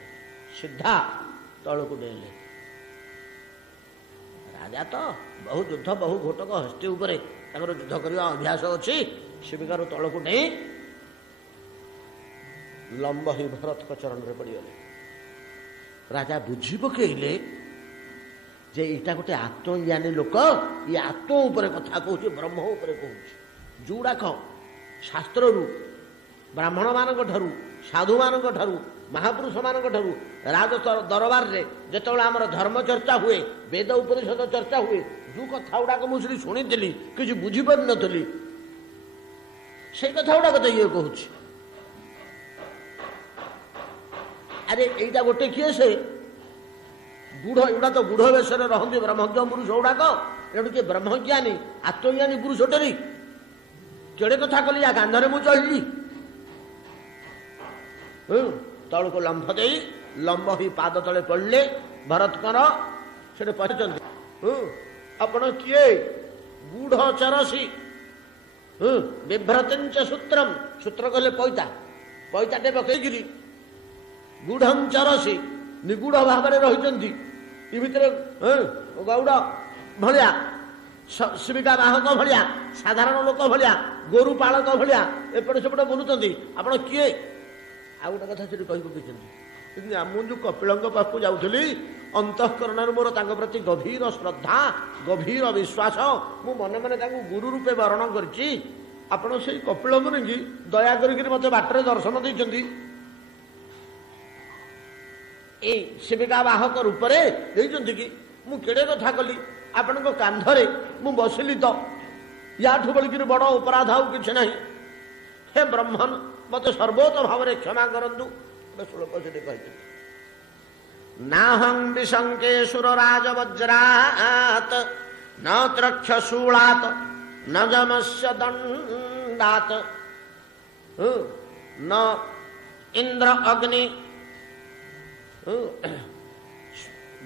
ସିଧା ତଳକୁ ଡେଇଁଲେ। ରାଜା ତ ବହୁ ଯୁଦ୍ଧ ବହୁ ଘୋଟକ ହସ୍ତି ଉପରେ ତାଙ୍କର ଯୁଦ୍ଧ କରିବା ଅଭ୍ୟାସ ଅଛି। ଶିବିକାରୁ ତଳକୁ ଡେଇଁ ଲମ୍ବ ହୋଇ ଭରତଙ୍କ ଚରଣରେ ପଡ଼ିଗଲେ। ରାଜା ବୁଝି ପକେଇଲେ ଯେ ଏଇଟା ଗୋଟେ ଆତ୍ମଜ୍ଞାନୀ ଲୋକ, ଇଏ ଆତ୍ମ ଉପରେ କଥା କହୁଛି, ବ୍ରହ୍ମ ଉପରେ କହୁଛି। ଯୋଉଗୁଡ଼ାକ ଶାସ୍ତ୍ରରୁ, ବ୍ରାହ୍ମଣମାନଙ୍କ ଠାରୁ, ସାଧୁମାନଙ୍କ ଠାରୁ, ମହାପୁରୁଷମାନଙ୍କ ଠାରୁ ରାଜ ଦରବାରରେ ଯେତେବେଳେ ଆମର ଧର୍ମ ଚର୍ଚ୍ଚା ହୁଏ, ବେଦ ଉପନିଷଦ ଚର୍ଚ୍ଚା ହୁଏ, ଯୋଉ କଥା ଗୁଡ଼ାକ ମୁଁ ସେଠି ଶୁଣିଥିଲି, କିଛି ବୁଝିପାରିନଥିଲି, ସେଇ କଥା ଗୁଡ଼ାକ ତ ଇଏ କହୁଛି। ଆରେ ଏଇଟା ଗୋଟେ କିଏ? ସେ ବୁଢ଼, ଏଗୁଡ଼ା ତ ବୁଢ଼ ବେଶରେ ରହନ୍ତି ବ୍ରହ୍ମଜ୍ଞ ପୁରୁଷ ଗୁଡ଼ାକ। ଏଠୁ କିଏ ବ୍ରହ୍ମଜ୍ଞାନୀ ଆତ୍ମଜ୍ଞାନୀ ପୁରୁଷଟେରି କେଡ଼େ କଥା କଲି, ୟା କାନ୍ଧରେ ମୁଁ ଚଳିଲି। ତଳକୁ ଲମ୍ଫ ଦେଇ ଲମ୍ବ ହୋଇ ପାଦ ତଳେ ପଡ଼ିଲେ ଭରତଙ୍କର। ସେଠି ପଚାରିଛନ୍ତି, ଆପଣ କିଏ? ଗୂଢ଼ ଚରସି ବିଭ୍ରତିଞ୍ଚ ସୂତ୍ରମ୍। ସୂତ୍ର କହିଲେ ପଇତା, ପଇତାଟେ ପକେଇକିରି ଗୂଢ଼ଂ ଚରସି, ନିଗୁଢ଼ ଭାବରେ ରହିଛନ୍ତି। ଏ ଭିତରେ ଗୌଡ଼ ଭଳିଆ, ଶିବିକା ବାହକ ଭଳିଆ, ସାଧାରଣ ଲୋକ ଭଳିଆ, ଗୋରୁ ପାଳକ ଭଳିଆ ଏପଟେ ସେପଟେ ବୁଲୁଛନ୍ତି। ଆପଣ କିଏ? ଆଉ ଗୋଟେ କଥା ସେଠି କହି ପକେଇଛନ୍ତି, ମୁଁ ଯୋଉ କପିଳଙ୍କ ପାଖକୁ ଯାଉଥିଲି, ଅନ୍ତଃକରଣରେ ମୋର ତାଙ୍କ ପ୍ରତି ଗଭୀର ଶ୍ରଦ୍ଧା, ଗଭୀର ବିଶ୍ୱାସ, ମୁଁ ମନେ ମନେ ତାଙ୍କୁ ଗୁରୁ ରୂପେ ବରଣ କରିଛି। ଆପଣ ସେଇ କପିଳ ମୁନିକି ଦୟା କରିକିରି ମୋତେ ବାଟରେ ଦର୍ଶନ ଦେଇଛନ୍ତି। ଏଇ ଶିବିକା ବାହକ ରୂପରେ ଦେଇଛନ୍ତି କି? ମୁଁ କେଡ଼େ କଥା କଲି, ଆପଣଙ୍କ କାନ୍ଧରେ ମୁଁ ବସିଲି ତ, ୟାଠୁ ବୋଲିକିରି ବଡ଼ ଅପରାଧ ଆଉ କିଛି ନାହିଁ। ହେ ବ୍ରହ୍ମନ୍, ମତେ ସର୍ବୋତ ଭାବରେ କ୍ଷମା କରନ୍ତୁ। ଗୋଟେ ଶ୍ଲୋକ ସେଠି କହିଛନ୍ତି, ନାହଂ ବିଶଙ୍କେ ସୁରରାଜ ବଜ୍ରାତ୍ ନ ତ୍ରକ୍ଷ ଶୂଳାତ୍ ନ ଯମସ୍ୟ ଦଣ୍ଡାତ୍ ନ ଇନ୍ଦ୍ର ଅଗ୍ନି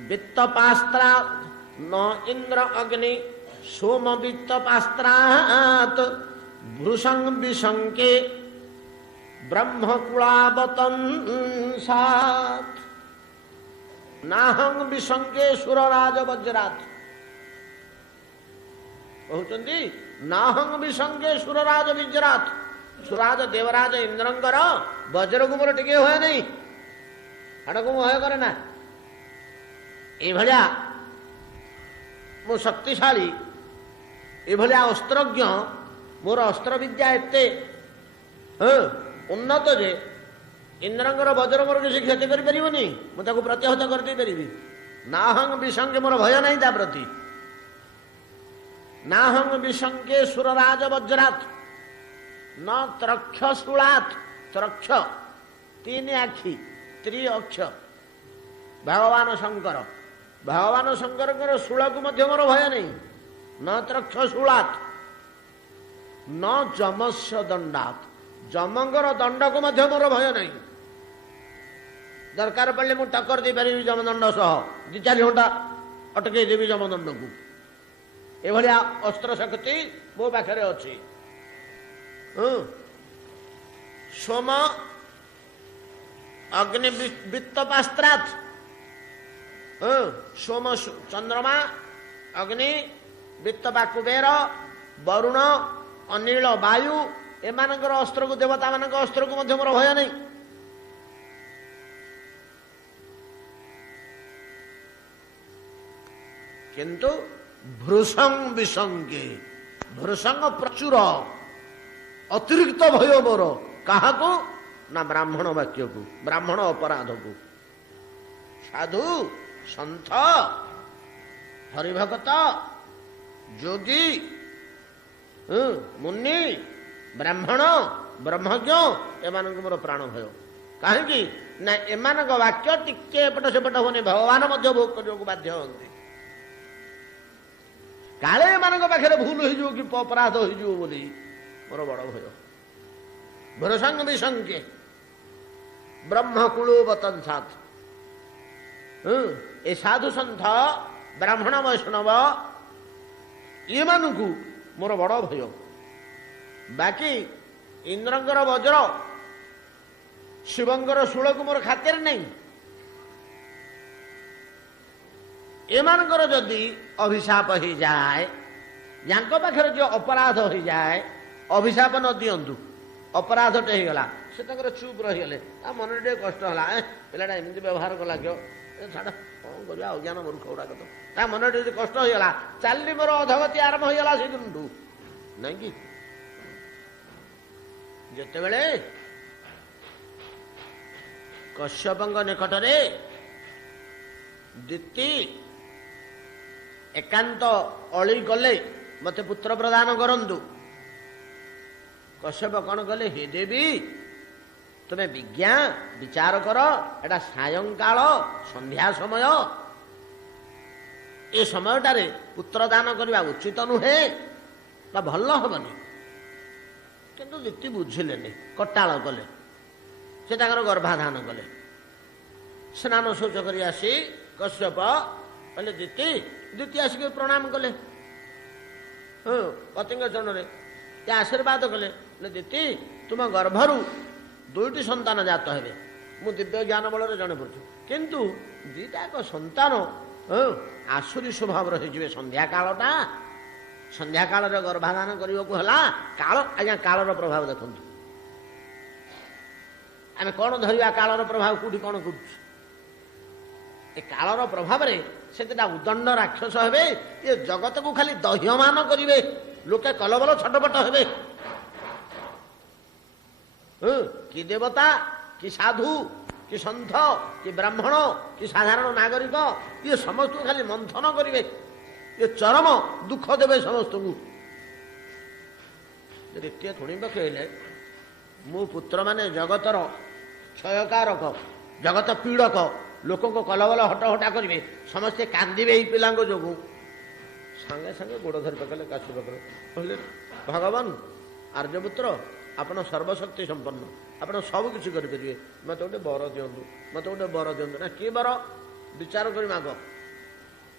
ବିତ୍ତପାସ୍ତ୍ରାତ୍ ନ ଇନ୍ଦ୍ର ଅଗ୍ନି ସୋମ ବିତ୍ତପାସ୍ତ୍ରାତ୍ ଭୃଶଂ ବିଶଙ୍କେ ବ୍ରହ୍ମକୁଳାବତଂସାତ୍। ନାହଂ ବିଶଙ୍କେ ସୁରରାଜ ବଜ୍ରାତ୍। କହୁଛନ୍ତି ନାହଂ ବିଶଙ୍କେ ସୁରରାଜ ବଜ୍ରାତ୍। ସୁରାଜ ଦେବରାଜ ଇନ୍ଦ୍ରଙ୍କର ବଜ୍ରକୁ ମୋର ଟିକେ ହୁଏ ନାହିଁ, ହାଡ଼କୁ ମୁଁ ଭୟ କରେ ନା। ଏଇଭଳିଆ ମୁଁ ଶକ୍ତିଶାଳୀ, ଏଭଳିଆ ଅସ୍ତ୍ରଜ୍ଞ, ମୋର ଅସ୍ତ୍ରବିଦ୍ୟା ଏତେ ଉନ୍ନତ ଯେ ଇନ୍ଦ୍ରଙ୍କର ବଜ୍ର ମୋର କିଛି କ୍ଷତି କରିପାରିବନି, ମୁଁ ତାକୁ ପ୍ରତିହତ କରିଦେଇ ପାରିବି। ନାହଂ ବିଶଙ୍କେ, ମୋର ଭୟ ନାହିଁ ତା ପ୍ରତି। ନାହଂ ବିଶଙ୍କେ ସୁରରାଜ ବଜ୍ରାତ୍ ନ ତ୍ରକ୍ଷ ଶୂଳାତ୍। ତ୍ରକ୍ଷ ତିନି ଆଖି, ତ୍ରି ଅକ୍ଷ, ଭଗବାନ ଶଙ୍କର। ଭଗବାନ ଶଙ୍କରଙ୍କର ଶୂଳକୁ ମଧ୍ୟ ମୋର ଭୟ ନାହିଁ। ନ ତ୍ରକ୍ଷ ଶୂଳାତ୍ ନ ଯମସ୍ୟ ଦଣ୍ଡାତ୍। ଯମଙ୍କର ଦଣ୍ଡକୁ ମଧ୍ୟ ମୋର ଭୟ ନାହିଁ। ଦରକାର ପଡ଼ିଲେ ମୁଁ ଟକ୍କର ଦେଇପାରିବି ଯମଦଣ୍ଡ ସହ, 2-4 ଘଣ୍ଟା ଅଟକେଇ ଦେବି ଯମଦଣ୍ଡକୁ। एभलिया अस्त्र शक्ति मो पाखरे अछि। सोम अग्नि वित्तपास्त्रात्, सोम चंद्रमा अग्नि वित्तपा कुबेर वरुण अनिल वायु एमानकर अस्त्र को देवता मानक अस्त्र को मध्य मोर भय नहीं। किंतु भृशंग विसंगे भृशंग प्रचुर अतिरिक्त भय मोर कहा को ना ब्राह्मण वाक्य को, ब्राह्मण अपराध को। साधु संत हरिभगत जोगी मुनि ब्राह्मण ब्रह्मज्ञ एमान मोर प्राण भय कहीं ना एमान वाक्य टिके एपट सेपट होने भगवान मध्य भोग करने को बाध्य होती। काले एमान पाखे भूल हो कि अपराध हो बोली मोर बड़ भय। भरसंग विसंगे ब्रह्मकुलो वतंसात ए साधु सन्थ ब्राह्मण वैष्णव ये मानू मोर बड़ भय। बाकी इंद्रंगर वज्र शिवंगर शूल को मोर खातिर नहीं। एमानकर जदि अभिशाप हो जाए यांक पाखर जो अपराध हो जाए अभिशाप न दियंतु अपराधटे होगला से चुप रहीगले मन टे कष्ट है पिलाटा एमती व्यवहार कला क्यों छाड़ कौन कर अज्ञान मूर्ख गुड़ाक तो ता मन टे कष्ट होगला चलनी मोर अधगति आरंभ होगला से दिन नहीं कि जिते बड़े कश्यपंग निकटरे दीप्ति एकांत अली गले मते पुत्र प्रदान करंतु कश्यप कौन कले हे देवी तुम्हें विज्ञा विचार कर एटा सायंकाल संध्या समय ए समयटारे पुत्र दान करवा उचित नुहे बा भल हबनी। किंतु दीप्ति बुझिलेनी कटाल कले से गर्भाधान कले स्नान शौच कर आसी कश्यप कहले दीप्ति द्वितीय आसिक प्रणाम कले पतिंग चरण आशीर्वाद कले दीप्ति तुम गर्भरु दुईटी संतान जात हे मु दिव्य ज्ञान बल जन पड़ू किंतु दीटा एक संतान आसुरी स्वभाव रही संध्या कालटा संध्या काल गर्भाधान करने को हला काल आज्ञा कालर प्रभाव देखु आम कौन धरिया कालर प्रभाव कौटी कौन कर कालर प्रभाव से उदंड राक्षस हे ये जगत को खाली दह्यमान करेंगे लोके कलबल छटपट हे कि देवता कि साधु कि सन्थ कि ब्राह्मण कि साधारण नागरिक ये समस्त को खाली मंथन करेंगे ये चरम दुख देवे समस्त को। द्वितीय थोड़ी कहले मो पुत्र माने जगतर क्षयकारक जगत पीड़क लोक को कलबल हटहटा करेंगे समस्ते कांदे पिला जो सांगे सांगे गोड़ धरी पकड़े काशी पकड़े कहले भगवान आर्यपुत्र आपण सर्वशक्ति संपन्न आप सब किसी करेंगे मत गोटे बर दिंतु मत गोटे बर दिंतु ना किए बर विचार कर माग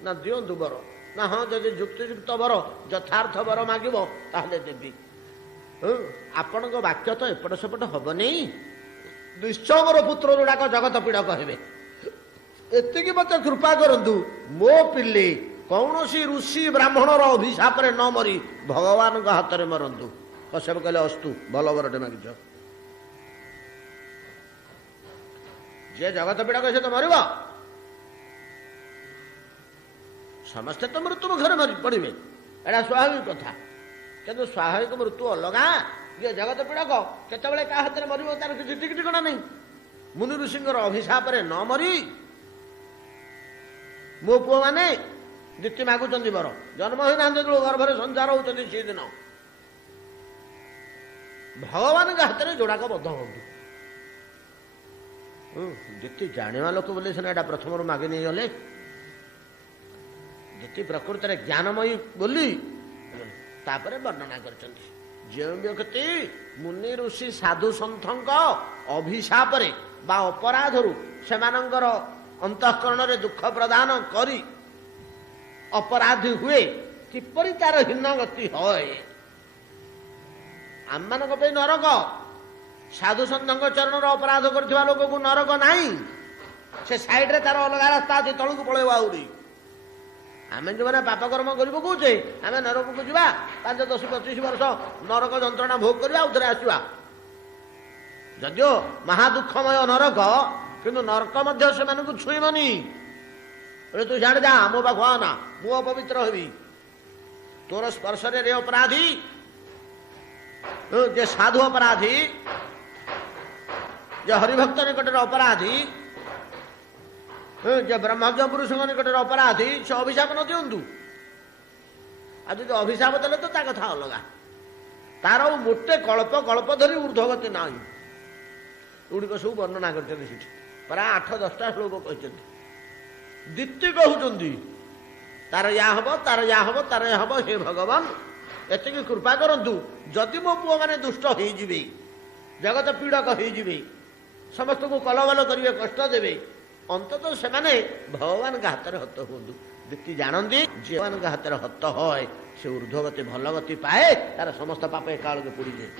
ना दिंतु बर ना हाँ जदि युक्तियुक्त बर यथार्थ बर मागिब ताहले देवी आपण वाक्य तो एपट सेपट हम नहीं निश्चय मोर पुत्र जोड़ाक जगत पीड़क हे एति मत कृपा करंतु मो पिले कौन सी ऋषि ब्राह्मणर अभिशाप न मरी भगवान हाथ में मरंतु। कश्यप कहले अस्तु भल बरटे मागिच जे जगत पीड़क से तो मरब समस्ते तो मृत्यु मुखर पड़े एटा स्वाभाविक कथा किंतु स्वाभाविक मृत्यु अलगा ये जगत पीड़क केतबेले का हाथ में मर तार किसी टिक टिकଣା नहीं मुनि ऋषि अभिशाप न मरी मो पुओ माने दीप्ति मागुंट बर जन्म होना गर्भर संसार होती से दिन भगवान के हाथ में जोड़ाक बद्ध हूँ दीप्ति जाना लोक बोले सीना एटा प्रथम मागे नहीं गले दीप्ति प्रकृत में ज्ञानमयी बोली तापर वर्णना कर जो व्यक्ति मुनि ऋषि साधु सन्थ अभिशाप बा अपराधरु सेमानंकर अंतःकरण रे दुख प्रदान करी अपराधी हुए କିପରି ତାର ହୀନ ଗତି ହଏ। ଆମମାନଙ୍କ ପାଇଁ ନରକ, ସାଧୁ ସନ୍ଥଙ୍କ ଚରଣର ଅପରାଧ କରିଥିବା ଲୋକକୁ ନରକ ନାହିଁ, ସେ ସାଇଡରେ ତାର ଅଲଗା ରାସ୍ତା ଅଛି, ତଳକୁ ପଳେଇବ ଆହୁରି। ଆମେ ଯେଉଁମାନେ ପାପ କର୍ମ କରି ପକଉଛେ ଆମେ ନରକକୁ ଯିବା, 5, 10, 25 ବର୍ଷ ନରକ ଯନ୍ତ୍ରଣା ଭୋଗ କରିବା, ଆଉ ଥରେ ଆସିବା। ଯଦିଓ ମହାଦୁଃଖମୟ ନରକ, କିନ୍ତୁ ନରକ ମଧ୍ୟ ସେମାନଙ୍କୁ ଛୁଇଁବନି। ତୁ ସିଆଡ଼େ ଯା, ମୋ ପାଖକୁ ଆନା, ମୁଁ ଅପବିତ୍ର ହେବି। ତୋର ସ୍ପର୍ଶରେ ରେ ଅପରାଧୀ, ଯେ ସାଧୁ ଅପରାଧୀ, ଯେ ହରିଭକ୍ତ ନିକଟରେ ଅପରାଧୀ, ଯେ ବ୍ରହ୍ମଜ୍ଞ ପୁରୁଷଙ୍କ ନିକଟରେ ଅପରାଧୀ, ସେ ଅଭିଶାପ ନ ଦିଅନ୍ତୁ। ଆଉ ଯଦି ଅଭିଶାପ ଦେଲେ ତ ତା କଥା ଅଲଗା। ତାର ଆଉ ମୋଟେ କଳ୍ପ କଳ୍ପ ଧରି ଊର୍ଦ୍ଧ୍ୱଗତି ନାହିଁ। ଏଗୁଡ଼ିକ ସବୁ ବର୍ଣ୍ଣନା କରିଛନ୍ତି ସେଠି, ପ୍ରାୟ 8-10ଟା ଶ୍ଲୋକ କହିଛନ୍ତି। ଦ୍ୱିତୀୟ କହୁଛନ୍ତି ତାର ୟା ହବ, ତାର ୟା ହବ, ତାର ୟା ହବ, ହେ ଭଗବାନ ଏତିକି କୃପା କରନ୍ତୁ। ଯଦି ମୋ ପୁଅମାନେ ଦୁଷ୍ଟ ହେଇଯିବେ, ଜଗତ ପୀଡ଼କ ହେଇଯିବେ, ସମସ୍ତଙ୍କୁ କଲବଲ କରିବେ, କଷ୍ଟ ଦେବେ, ଅନ୍ତତଃ ସେମାନେ ଭଗବାନଙ୍କ ହାତରେ ହତ ହୁଅନ୍ତୁ। ବ୍ୟକ୍ତି ଜାଣନ୍ତି ଯେ ଭଗବାନଙ୍କ ହାତରେ ହତ ହଏ, ସେ ଊର୍ଦ୍ଧ୍ୱଗତି ଭଲ ଗତି ପାଏ, ତାର ସମସ୍ତ ପାପ ଏକାଳକୁ ପୋଡ଼ିଯାଏ।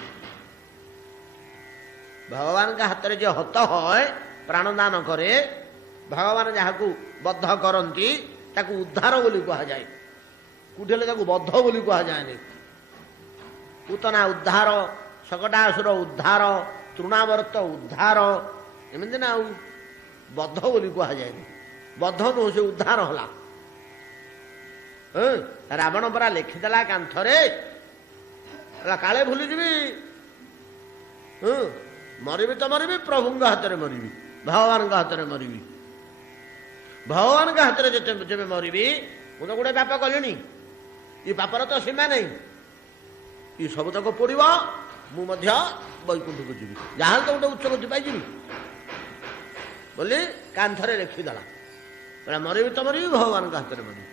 ଭଗବାନଙ୍କ ହାତରେ ଯେ ହତ ହଏ, ପ୍ରାଣଦାନ କରେ, ଭଗବାନ ଯାହାକୁ ବଦ୍ଧ କରନ୍ତି ତାକୁ ଉଦ୍ଧାର ବୋଲି କୁହାଯାଏ। କୋଉଠି ହେଲେ ତାକୁ ବଦ୍ଧ ବୋଲି କୁହାଯାଏନି। ପୂତନା ଉଦ୍ଧାର, ଶକଟାସୁର ଉଦ୍ଧାର, ତୃଣାବର୍ତ୍ତ ଉଦ୍ଧାର, ଏମିତି ନା, ଆଉ ବଦ୍ଧ ବୋଲି କୁହାଯାଏନି। ବଦ୍ଧ ନୁହଁ, ସେ ଉଦ୍ଧାର ହେଲା। ରାବଣ ପରା ଲେଖିଦେଲା କାନ୍ଥରେ, କାଳେ ଭୁଲିଯିବି, ମରିବି ତ ମରିବି, ପ୍ରଭୁଙ୍କ ହାତରେ ମରିବି, ଭଗବାନଙ୍କ ହାତରେ ମରିବି। ଭଗବାନଙ୍କ ହାତରେ ଯେବେ ମରିବି, ମୁଁ ତ ଗୋଟେ ପାପ କଲିଣି, ଏ ପାପର ତ ସୀମା ନାହିଁ, ଏ ସବୁତକ ପୋଡ଼ିବ, ମୁଁ ମଧ୍ୟ ବୈକୁଣ୍ଠକୁ ଯିବି, ଯାହାହେଲେ ତ ଗୋଟେ ଉଚ୍ଚଗତି ପାଇଯିବି ବୋଲି କାନ୍ଥରେ ଲେଖିଦେଲା। ମରିବି ତ ମରିବି, ଭଗବାନଙ୍କ ହାତରେ ମରିବି।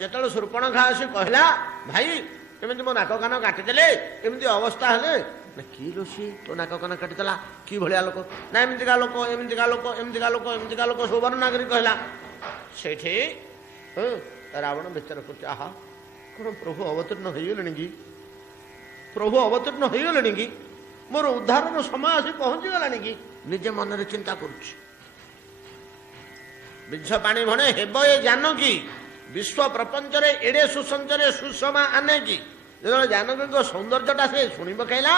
ଯେତେବେଳେ ଶୂର୍ପଣଖା ଆସି କହିଲା, ଭାଇ ଏମିତି ମୋ ନାକ କାନ କାଟିଦେଲେ, ଏମିତି ଅବସ୍ଥା ହେଲେ, ନା କି ରୋଷେଇ ତୋ ନାକ କାନ କାଟିଦେଲା, କି ଭଳିଆ ଲୋକ, ନା ଏମିତିକା ଲୋକ, ଏମିତିକା ଲୋକ, ଏମିତିକା ଲୋକ, ଏମିତିକା ଲୋକ, ସବୁ ବର୍ଣ୍ଣନା କରି କହିଲା। ସେଇଠି ରାବଣ ବିଚାର କରୁଛି, ଆହା କଣ ପ୍ରଭୁ ଅବତୀର୍ଣ୍ଣ ହେଇଗଲେଣି କି, ପ୍ରଭୁ ଅବତୀର୍ଣ୍ଣ ହେଇଗଲେଣି କି, ମୋର ଉଦ୍ଧାରର ସମୟ ଆସି ପହଞ୍ଚିଗଲାଣି କି, ନିଜେ ମନରେ ଚିନ୍ତା କରୁଛି। ବିଂଶ ପାଣି ଭଣେ ହେବ ଏ ଜାନକୀ, ବିଶ୍ୱ ପ୍ରପଞ୍ଚରେ ଏଡ଼େ ସୁସଞ୍ଚରେ ସୁଷମା ଆନେ କି। ଯେତେବେଳେ ଜାନକୀଙ୍କ ସୌନ୍ଦର୍ଯ୍ୟଟା ସେ ଶୁଣି ପକାଇଲା,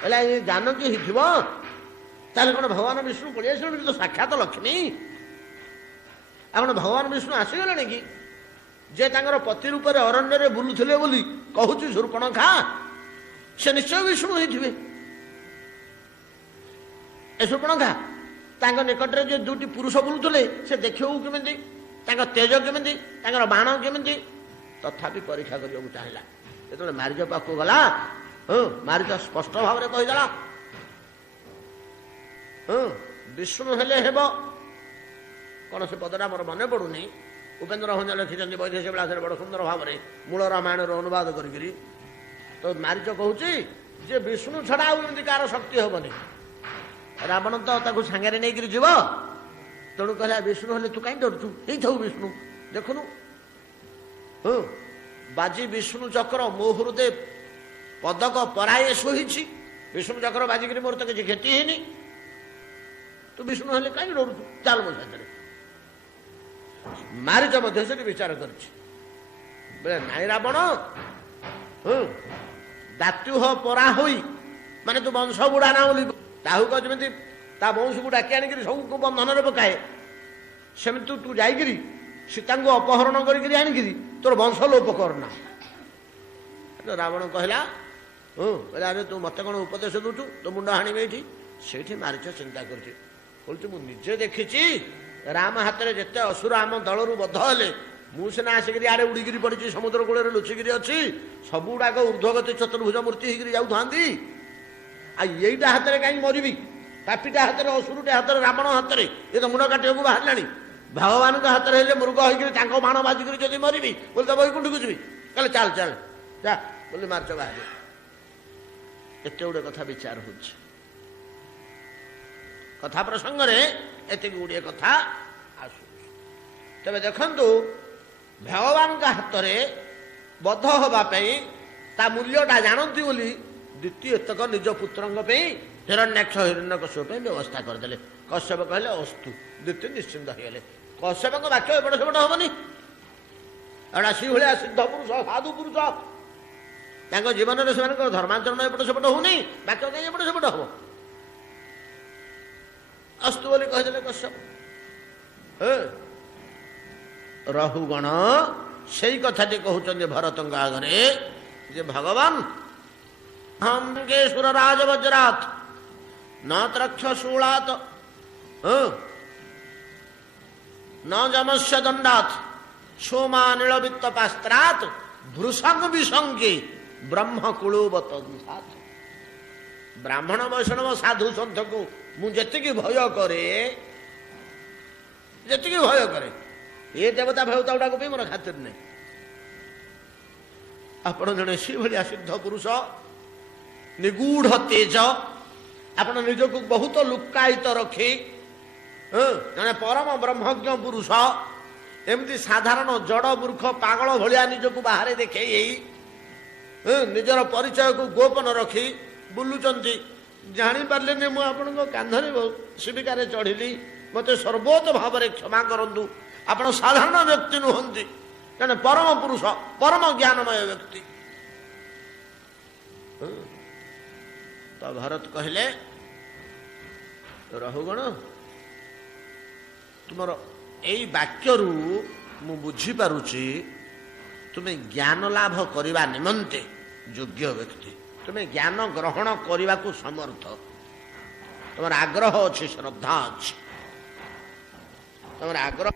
କହିଲା ଏ ଜାନକୀ ହେଇଥିବ, ତାହେଲେ କଣ ଭଗବାନ ବିଷ୍ଣୁ ପଳେଇ ଆସିଲେଣି ତ, ସାକ୍ଷାତ ଲକ୍ଷ୍ମୀ। ଆଉ କଣ ଭଗବାନ ବିଷ୍ଣୁ ଆସିଗଲେଣି କି, ଯେ ତାଙ୍କର ପତି ରୂପରେ ଅରଣ୍ୟରେ ବୁଲୁଥିଲେ ବୋଲି କହୁଛି ଶୂର୍ପଣଖା, ସେ ନିଶ୍ଚୟ ବିଷ୍ଣୁ ହେଇଥିବେ। ଏ ଶୂର୍ପଣଖା, ତାଙ୍କ ନିକଟରେ ଯେ 2ଟି ପୁରୁଷ ବୁଲୁଥିଲେ, ସେ ଦେଖିବାକୁ କେମିତି, ତାଙ୍କ ତେଜ କେମିତି, ତାଙ୍କର ବାଣ କେମିତି, ତଥାପି ପରୀକ୍ଷା କରିବାକୁ ଚାହିଁଲା। ଯେତେବେଳେ ମାରିଚ ପାଖକୁ ଗଲା, ମାରିଚ ସ୍ପଷ୍ଟ ଭାବରେ କହିଦେଲା, ବିଷ୍ଣୁ ହେଲେ ହେବ, କଣ ସେ ପଦଟା ମୋର ମନେ ପଡୁନି, ଉପେନ୍ଦ୍ର ଭଞ୍ଜ ଲେଖିଛନ୍ତି ବୈଦେଶିକ ବିଳାସରେ ବଡ଼ ସୁନ୍ଦର ଭାବରେ, ମୂଳ ରାମାୟଣର ଅନୁବାଦ କରିକିରି। ତ ମାରିଚ କହୁଛି ଯେ ବିଷ୍ଣୁ ଛଡା ଆଉ ଏମିତି କାହାର ଶକ୍ତି ହବନି। ରାବଣ ତ ତାକୁ ସାଙ୍ଗରେ ନେଇକିରି ଯିବ, ତେଣୁ କହିଲା ବିଷ୍ଣୁ ହେଲେ ତୁ କାହିଁ ଡରୁଛୁ, ହେଇଥାଉ ବିଷ୍ଣୁ, ଦେଖୁନୁ ବାଜି ବିଷ୍ଣୁ ଚକ୍ର ମୋ ହୃଦେ ପଦକ ପରାଏ ଶୋଇଛି, ବିଷ୍ଣୁ ଚକ୍ର ବାଜିକିରି ମୋର ତ କିଛି କ୍ଷତି ହେଇନି, ତୁ ବିଷ୍ଣୁ ହେଲେ କାହିଁ ଡରୁଛୁ, ଚାଲ ମୋ ସାଥିରେ। ମାରିଚ ମଧ୍ୟ ସେଠି ବିଚାର କରିଛି, ବୋଲେ ନାଇଁ ରାବଣ, ଦାତ୍ୟୁହ ପରା ହୋଇ, ମାନେ ତୁ ବଂଶ ବୁଢା ନା ବୋଲି ତାହୁକ ଯେମିତି ତା ବଂଶକୁ ଡାକି ଆଣିକିରି ସବୁକୁ ବନ୍ଧନରେ ପକାଏ, ସେମିତି ତୁ ଯାଇକିରି ସୀତାଙ୍କୁ ଅପହରଣ କରିକିରି ଆଣିକିରି ତୋର ବଂଶ ଲୋପ କରନା। ରାବଣ କହିଲା, ଆରେ ତୁ ମତେ କଣ ଉପଦେଶ ଦଉଛୁ, ତୋ ମୁଣ୍ଡ ହାଣିବେ ଏଇଠି। ସେଇଠି ମାରିଚ ଚିନ୍ତା କରୁଛି, କହୁଛି ମୁଁ ନିଜେ ଦେଖିଛି ରାମ ହାତରେ ଯେତେ ଅସୁର ଆମ ଦଳରୁ ବଦ୍ଧ ହେଲେ, ମୁଁ ସିନା ଆସିକିରି ଆରେ ଉଡ଼ିକିରି ପଡ଼ିଛି, ସମୁଦ୍ର କୂଳରେ ଲୁଚିକିରି ଅଛି, ସବୁ ଗୁଡ଼ାକ ଊର୍ଦ୍ଧ୍ୱଗତି ଚତୁର୍ଭୁଜ ମୂର୍ତ୍ତି ହେଇକିରି ଯାଉଥାନ୍ତି, ଆଉ ଏଇଟା ହାତରେ କାହିଁକି ମରିବି, ପାପିଟା ହାତରେ, ଅସୁରଟା ହାତରେ, ରାବଣ ହାତରେ, ଏ ତ ମୁଣ୍ଡ କାଟିବାକୁ ବାହାରିଲାଣି। ଭଗବାନଙ୍କ ହାତରେ ହେଲେ ମୃଗ ହେଇକିରି ତାଙ୍କ ବାଣ ବାଜିକିରି ଯଦି ମରିବି, ବୋଲି ତ ବୈକୁଣ୍ଠକୁ ଯିବି, କହିଲେ ଚାଲ ଚାଲ ଯା ବୋଲି ମାରିଚ ବାହାରେ। ଏତେ ଗୁଡେ କଥା ବିଚାର ହଉଛି, କଥା ପ୍ରସଙ୍ଗରେ ଏତିକି ଗୁଡ଼ିଏ କଥା ଆସୁଛି। ତେବେ ଦେଖନ୍ତୁ ଭଗବାନଙ୍କ ହାତରେ ବଦ୍ଧ ହେବା ପାଇଁ ତା ମୂଲ୍ୟଟା ଜାଣନ୍ତି ବୋଲି ଦ୍ୱିତୀୟ ଏତକ ନିଜ ପୁତ୍ରଙ୍କ ପାଇଁ ହିରଣ୍ୟାକ୍ଷ ହିରଣ୍ୟକଶ୍ୟପ ପାଇଁ ବ୍ୟବସ୍ଥା କରିଦେଲେ। କଶ୍ୟପ କହିଲେ ଅସ୍ତୁ, ଦ୍ୱିତୀୟ ନିଶ୍ଚିନ୍ତ ହେଇଗଲେ। କଶ୍ୟପଙ୍କ ବାକ୍ୟ ଏପଟ ସେପଟ ହବନି। ଏଟା ସେଇଭଳିଆ ସିଦ୍ଧ ପୁରୁଷ, ସାଧୁ ପୁରୁଷ, ତାଙ୍କ ଜୀବନରେ ସେମାନଙ୍କ ଧର୍ମାଚରଣ ଏପଟ ସେପଟ ହଉନି, ବାକ୍ୟ କାହିଁ ଏପଟ ସେପଟ ହବ? ଅସ୍ତୁ ବୋଲି କହିଦେଲେ କଶ୍ୟପ। ରହୁଗଣ ସେଇ କଥାଟି କହୁଛନ୍ତି ଭରତଙ୍କ ଆଗରେ ଯେ ଭଗବାନ ସୁର ରାଜବଜ୍ରାତ ନ ତ୍ରକ୍ଷ ଶୂଳାତ ନ ଯମସ୍ୟ ଦଣ୍ଡାତ ସୋମା ନୀଳବିତ୍ତ ପାସ୍ତ୍ରାତ ଭୃସଙ୍ଗ ବିସଙ୍ଗେ ବ୍ରହ୍ମକୁଳୁବତ। ବ୍ରାହ୍ମଣ ବୈଷ୍ଣବ ସାଧୁ ସନ୍ଥକୁ ମୁଁ ଯେତିକି ଭୟ କରେ, ଯେତିକି ଭୟ କରେ, ଏ ଦେବତା ଫେବତା ଗୁଡାକ ପାଇଁ ମୋର ଖାତିର ନାହିଁ। ଆପଣ ଜଣେ ସେଇଭଳିଆ ସିଦ୍ଧ ପୁରୁଷ, ନିଗୂଢ ତେଜ, ଆପଣ ନିଜକୁ ବହୁତ ଲୁକାୟିତ ରଖି ଜଣେ ପରମ ବ୍ରହ୍ମଜ୍ଞ ପୁରୁଷ, ଏମିତି ସାଧାରଣ ଜଡ଼ ମୂର୍ଖ ପାଗଳ ଭଳିଆ ନିଜକୁ ବାହାରେ ଦେଖେଇ ନିଜର ପରିଚୟକୁ ଗୋପନ ରଖି ବୁଲୁଛନ୍ତି। ଜାଣିପାରିଲେନି ମୁଁ ଆପଣଙ୍କ କାନ୍ଧରେ ଶିବିକାରେ ଚଢ଼ିଲି, ମୋତେ ସର୍ବୋତ ଭାବରେ କ୍ଷମା କରନ୍ତୁ। ଆପଣ ସାଧାରଣ ବ୍ୟକ୍ତି ନୁହନ୍ତି, ଜଣେ ପରମ ପୁରୁଷ, ପରମ ଜ୍ଞାନମୟ ବ୍ୟକ୍ତି। ତ ଭରତ କହିଲେ ରହୁଗଣ, ତୁମର ଏଇ ବାକ୍ୟରୁ ମୁଁ ବୁଝିପାରୁଛି ତୁମେ ଜ୍ଞାନ ଲାଭ କରିବା ନିମନ୍ତେ ଯୋଗ୍ୟ ବ୍ୟକ୍ତି, ତୁମେ ଜ୍ଞାନ ଗ୍ରହଣ କରିବାକୁ ସମର୍ଥ, ତୁମର ଆଗ୍ରହ ଅଛି, ଶ୍ରଦ୍ଧା ଅଛି, ତୁମର ଆଗ୍ରହ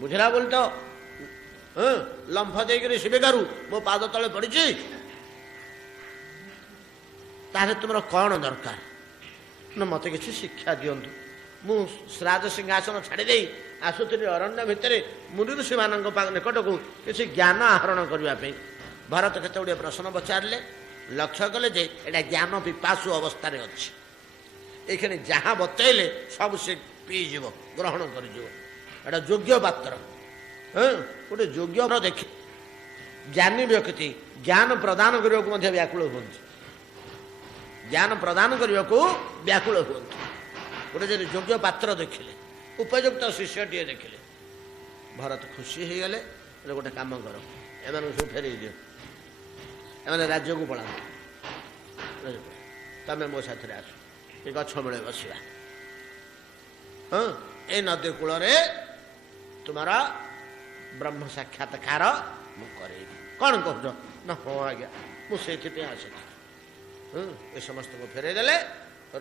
ବୁଝିଲା ବୋଲି ତ ଲମ୍ଫ ଦେଇକରି ଶିବିକାରୁ ମୋ ପାଦ ତଳେ ପଡ଼ିଛି। ତାହେଲେ ତୁମର କ'ଣ ଦରକାର ନା ମୋତେ କିଛି ଶିକ୍ଷା ଦିଅନ୍ତୁ। ମୁଁ ରାଜ ସିଂହାସନ ଛାଡ଼ିଦେଇ ଆସୁଥିଲି ଅରଣ୍ୟ ଭିତରେ ମୁନି ଋଷିମାନଙ୍କ ନିକଟକୁ କିଛି ଜ୍ଞାନ ଆହରଣ କରିବା ପାଇଁ। ଭରତ କେତେ ଗୁଡ଼ିଏ ପ୍ରଶ୍ନ ପଚାରିଲେ, ଲକ୍ଷ୍ୟ କଲେ ଯେ ଏଇଟା ଜ୍ଞାନ ପିପାସୁ ଅବସ୍ଥାରେ ଅଛି। ଏଇখানে ଯାହା ବତେଇଲେ ସବୁ ସେ ପିଇଯିବ, ଗ୍ରହଣ କରିଯିବ। ଏଇଟା ଯୋଗ୍ୟ ପାତ୍ର, ଗୋଟେ ଯୋଗ୍ୟ ଦେଖି ଜ୍ଞାନୀ ବ୍ୟକ୍ତି ଜ୍ଞାନ ପ୍ରଦାନ କରିବାକୁ ମଧ୍ୟ ବ୍ୟାକୁଳ ହୁଅନ୍ତି। ଜ୍ଞାନ ପ୍ରଦାନ କରିବାକୁ ବ୍ୟାକୁଳ ହୁଅନ୍ତି। ଗୋଟେ ଯଦି ଯୋଗ୍ୟ ପାତ୍ର ଦେଖିଲେ, ଉପଯୁକ୍ତ ଶିଷ୍ୟଟିଏ ଦେଖିଲେ, ଭରତ ଖୁସି ହେଇଗଲେ। ଗୋଟେ କାମ କର, ଏମାନଙ୍କୁ ସବୁ ଫେରେଇ ଦିଅ, ଏମାନେ ରାଜ୍ୟକୁ ପଳାନ୍ତୁ, ତମେ ମୋ ସାଥିରେ ଆସ, ଏ ଗଛ ମୂଳେ ବସିବା। ଏ ନଦୀ କୂଳରେ ତୁମର ବ୍ରହ୍ମ ସାକ୍ଷାତକାର ମୁଁ କରେଇବି। କ'ଣ କହୁଛ ନା? ହଁ ଆଜ୍ଞା, ମୁଁ ସେଇଥିପାଇଁ ଆସିଛି। ଏ ସମସ୍ତଙ୍କୁ ଫେରେଇ ଦେଲେ।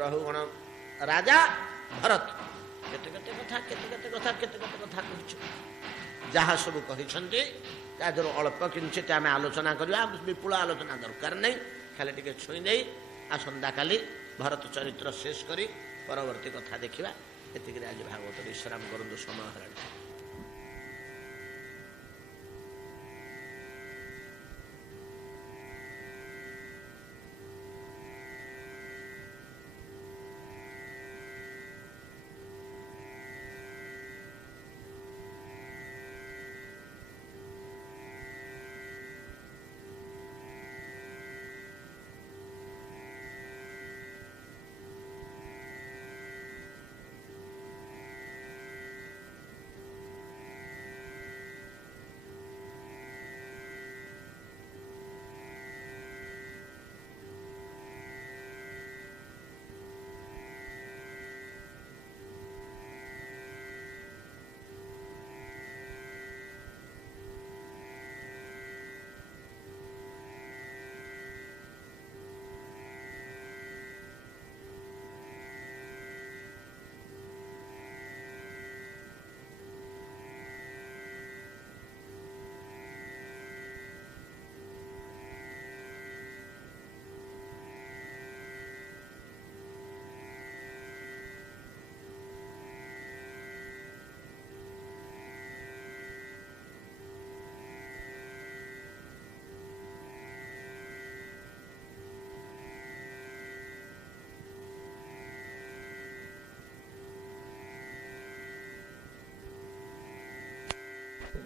ରହୁଗଣ ରାଜା ଭରତ କେତେ କେତେ କଥା କହିଛୁ। ଯାହା ସବୁ କହିଛନ୍ତି ତା ଦେହରୁ ଅଳ୍ପ କିଞ୍ଚିତ ଆମେ ଆଲୋଚନା କରିବା, ବିପୁଳ ଆଲୋଚନା ଦରକାର ନାହିଁ। ଖାଲି ଟିକେ ଛୁଇଁ ଦେଇ ଆସନ୍ତାକାଲି ଭରତ ଚରିତ୍ର ଶେଷ କରି ପରବର୍ତ୍ତୀ କଥା ଦେଖିବା। ଏତିକିରେ ଆଜି ଭାଗବତ ବିଶ୍ରାମ କରନ୍ତୁ, ସମୟ ହେଲାଣି।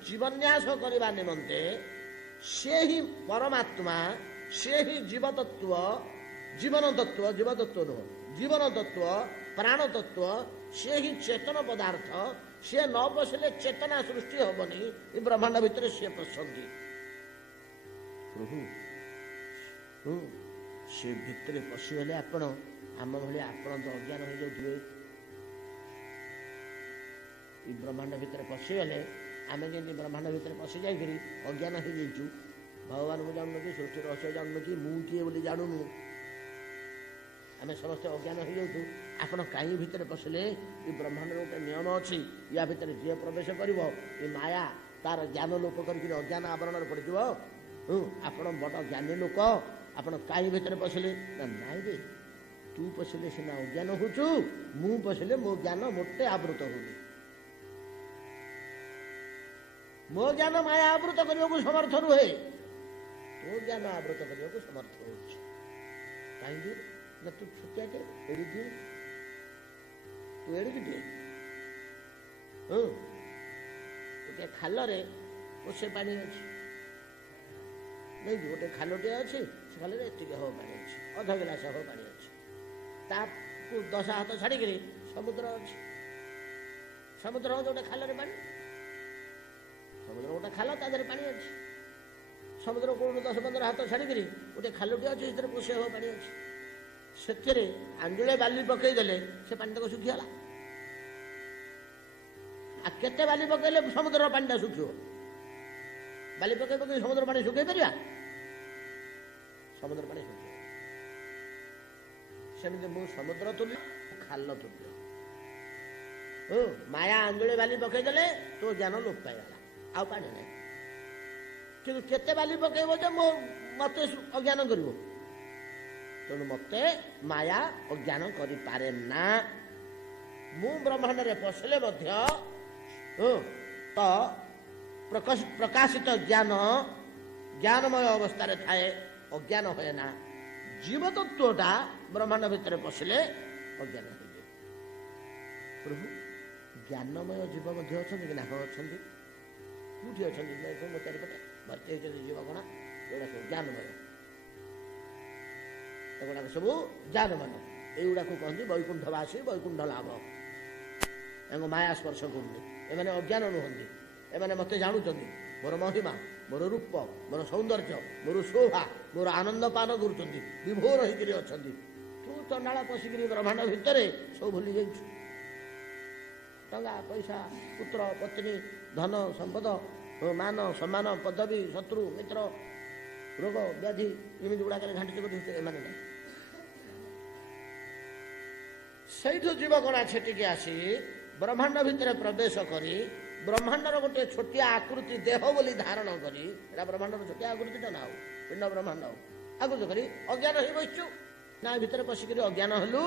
ଜୀବନ୍ୟାସ କରିବା ନିମନ୍ତେ ସେ ହିଁ ପରମାତ୍ମା, ସେ ହିଁ ଜୀବତତ୍ଵ, ଜୀବନ ତତ୍ଵ, ଜୀବତତ୍ଵ ନୁହଁ, ଜୀବନ ତତ୍ଵ, ପ୍ରାଣ ତତ୍ଵ, ସେ ହିଁ ଚେତନ ପଦାର୍ଥ। ସେ ନ ପଶିଲେ ଚେତନା ସୃଷ୍ଟି ହବନି। ଏ ବ୍ରହ୍ମାଣ୍ଡ ଭିତରେ ସିଏ ପଶନ୍ତି। ପ୍ରଭୁ ସେ ଭିତରେ ପଶିଗଲେ ଆପଣ ଆମ ଭଳିଆ ଆପଣ ତ ଅଜ୍ଞାନ ହେଇଯାଉଥିବେ। ଏ ବ୍ରହ୍ମାଣ୍ଡ ଭିତରେ ପଶିଗଲେ ଆମେ ଯେମିତି ବ୍ରହ୍ମାଣ୍ଡ ଭିତରେ ପଶି ଯାଇକରି ଅଜ୍ଞାନ ହେଇଯାଇଛୁ। ଭଗବାନଙ୍କୁ ଜାଣୁନୁ କି, ସୃଷ୍ଟି ରହସ୍ୟ ଜାଣୁନୁ କି, ମୁଁ କିଏ ବୋଲି ଜାଣୁନୁ, ଆମେ ସମସ୍ତେ ଅଜ୍ଞାନ ହେଇଯାଉଛୁ। ଆପଣ କାହିଁ ଭିତରେ ପଶିଲେ? ଏ ବ୍ରହ୍ମାଣ୍ଡର ଗୋଟେ ନିୟମ ଅଛି, ୟା ଭିତରେ ଯିଏ ପ୍ରବେଶ କରିବ ଏ ମାୟା ତାର ଜ୍ଞାନ ଲୋପ କରିକି ଅଜ୍ଞାନ ଆବରଣରେ ପଡ଼ିଯିବ। ଆପଣ ବଡ଼ ଜ୍ଞାନୀ ଲୋକ, ଆପଣ କାହିଁ ଭିତରେ ପଶିଲେ? ନା ନାଇଁ ରେ, ତୁ ପଶିଲେ ସିନା ଅଜ୍ଞାନ ହଉଛୁ, ମୁଁ ପଶିଲେ ମୋ ଜ୍ଞାନ ମୋଟେ ଆବୃତ ହଉନି। ମୋ ଜ୍ଞାନ ମାୟା ଆବୃତ କରିବାକୁ ସମର୍ଥ ନୁହେଁ, ତୋ ଜ୍ଞାନ ଆବୃତ କରିବାକୁ ସମର୍ଥ ହଉଛି। କାହିଁକି ନା ତୁ ଛୋଟିଆଟେ, ଏଡ଼ିଟିଏ, ତୁ ଏଡ଼ିକିଟିଏ। ଗୋଟେ ଖାଲରେ ପୋଷେ ପାଣି ଅଛି, ନାଇଁକି? ଗୋଟେ ଖାଲଟିଏ ଅଛି, ସେ ଖାଲରେ ଏତିକି ହବ ପାଣି ଅଛି, ଅଧ ଗିଲାସ ହବ ପାଣି ଅଛି। ତାକୁ 10 ହାତ ଛାଡ଼ିକିରି ସମୁଦ୍ର ଅଛି। ସମୁଦ୍ର ହେଉଛି ଗୋଟେ ଖାଲରେ ପାଣି, ସମୁଦ୍ର ଗୋଟେ ଖାଲ, ତା ଦେହରେ ପାଣି ଅଛି। ସମୁଦ୍ର କୋଉଠୁ 10-15 ହାତ ଛାଡ଼ିକିରି ଗୋଟେ ଖାଲଟି ଅଛି, ସେଥିରେ ପୋଷେ ହବ ପାଣି ଅଛି। ସେଥିରେ ଆଞ୍ଜୁଳେ ବାଲି ପକେଇଦେଲେ ସେ ପାଣିଟାକୁ ଶୁଖିଗଲା। ଆଉ କେତେ ବାଲି ପକେଇଲେ ସମୁଦ୍ରର ପାଣିଟା ଶୁଖିବ? ବାଲି ପକେଇ ପକେଇ ସମୁଦ୍ର ପାଣି ଶୁଖେଇ ପାରିବା? ସମୁଦ୍ର ପାଣି ଶୁଖିବ। ସେମିତି ମୁଁ ସମୁଦ୍ର ତୁଲ୍ୟ, ଖାଲ ତୁଲ୍ୟ। ମାୟା ଆଞ୍ଜୁଳି ବାଲି ପକେଇଦେଲେ ତୋ ଜ୍ଞାନ ଲୋପ ପାଇଗଲା, ଆଉ ପାଣି ନାହିଁ। କିନ୍ତୁ କେତେ ବାଲି ପକେଇବ ଯେ ମତେ ଅଜ୍ଞାନ କରିବ? ତେଣୁ ମତେ ମାୟା ଅଜ୍ଞାନ କରିପାରେ ନା। ମୁଁ ବ୍ରହ୍ମାଣ୍ଡରେ ପଶିଲେ ମଧ୍ୟ ତ ପ୍ରକାଶିତ ଜ୍ଞାନ ଜ୍ଞାନମୟ ଅବସ୍ଥାରେ ଥାଏ, ଅଜ୍ଞାନ ହୁଏ ନା। ଜୀବତତ୍ଵଟା ବ୍ରହ୍ମାଣ୍ଡ ଭିତରେ ପଶିଲେ ଅଜ୍ଞାନ ହୋଇଯାଏ। ପ୍ରଭୁ ଜ୍ଞାନମୟ ଜୀବ ମଧ୍ୟ ଅଛନ୍ତି କି? ନା ହଁ ଅଛନ୍ତି। କୋଉଠି ଅଛନ୍ତି? ମୋ ଚାରିପଟେ ଭର୍ତ୍ତି ହେଇଛନ୍ତି ଜୀବଗଣା, ଏଗୁଡ଼ା ସବୁ ଜ୍ଞାନମୟ, ଏଗୁଡ଼ାକ ସବୁ ଜ୍ଞାନମୟ। ଏଇଗୁଡ଼ାକୁ କହନ୍ତି ବୈକୁଣ୍ଠବାସୀ, ବୈକୁଣ୍ଠ ଲାଭ। ତାଙ୍କୁ ମାୟା ସ୍ପର୍ଶ କରୁନି, ଏମାନେ ଅଜ୍ଞାନ ନୁହନ୍ତି। ଏମାନେ ମୋତେ ଜାଣୁଛନ୍ତି, ମୋର ମହିମା, ମୋର ରୂପ, ମୋର ସୌନ୍ଦର୍ଯ୍ୟ, ମୋର ଶୋଭା, ମୋର ଆନନ୍ଦ ପାନ କରୁଛନ୍ତି, ବିଭୋର ହେଇକିରି ଅଛନ୍ତି। ତୁ ଚଣ୍ଡାଳ ପଶିକିରି ବ୍ରହ୍ମାଣ୍ଡ ଭିତରେ ସବୁ ଭୁଲି ଯାଇଛୁ। ଟଙ୍କା ପଇସା, ପୁତ୍ର ପତ୍ନୀ, ଧନ ସମ୍ପଦ, ମାନ ସମ୍ମାନ, ପଦବୀ, ଶତ୍ରୁ ମିତ୍ର, ରୋଗ ବ୍ୟାଧି, ଏମିତି ଗୁଡ଼ାକରେ ଘାଣ୍ଟି କରି ଏମାନେ ନାହିଁ। ସେଇଠୁ ଜୀବଗଣା ଛେଟିକି ଆସି ବ୍ରହ୍ମାଣ୍ଡ ଭିତରେ ପ୍ରବେଶ କରି ବ୍ରହ୍ମାଣ୍ଡର ଗୋଟିଏ ଛୋଟିଆ ଆକୃତି ଦେହ ବୋଲି ଧାରଣ କରି, ଏଟା ବ୍ରହ୍ମାଣ୍ଡର ଛୋଟିଆ ଆକୃତିଟା ନା, ଆଉ ପିଣ୍ଡ ବ୍ରହ୍ମାଣ୍ଡ ଆକୃତି କରି ଅଜ୍ଞାନ ହେଇ ବସିଛୁ। ନା ଭିତରେ ପଶିକିରି ଅଜ୍ଞାନ ହେଲୁ?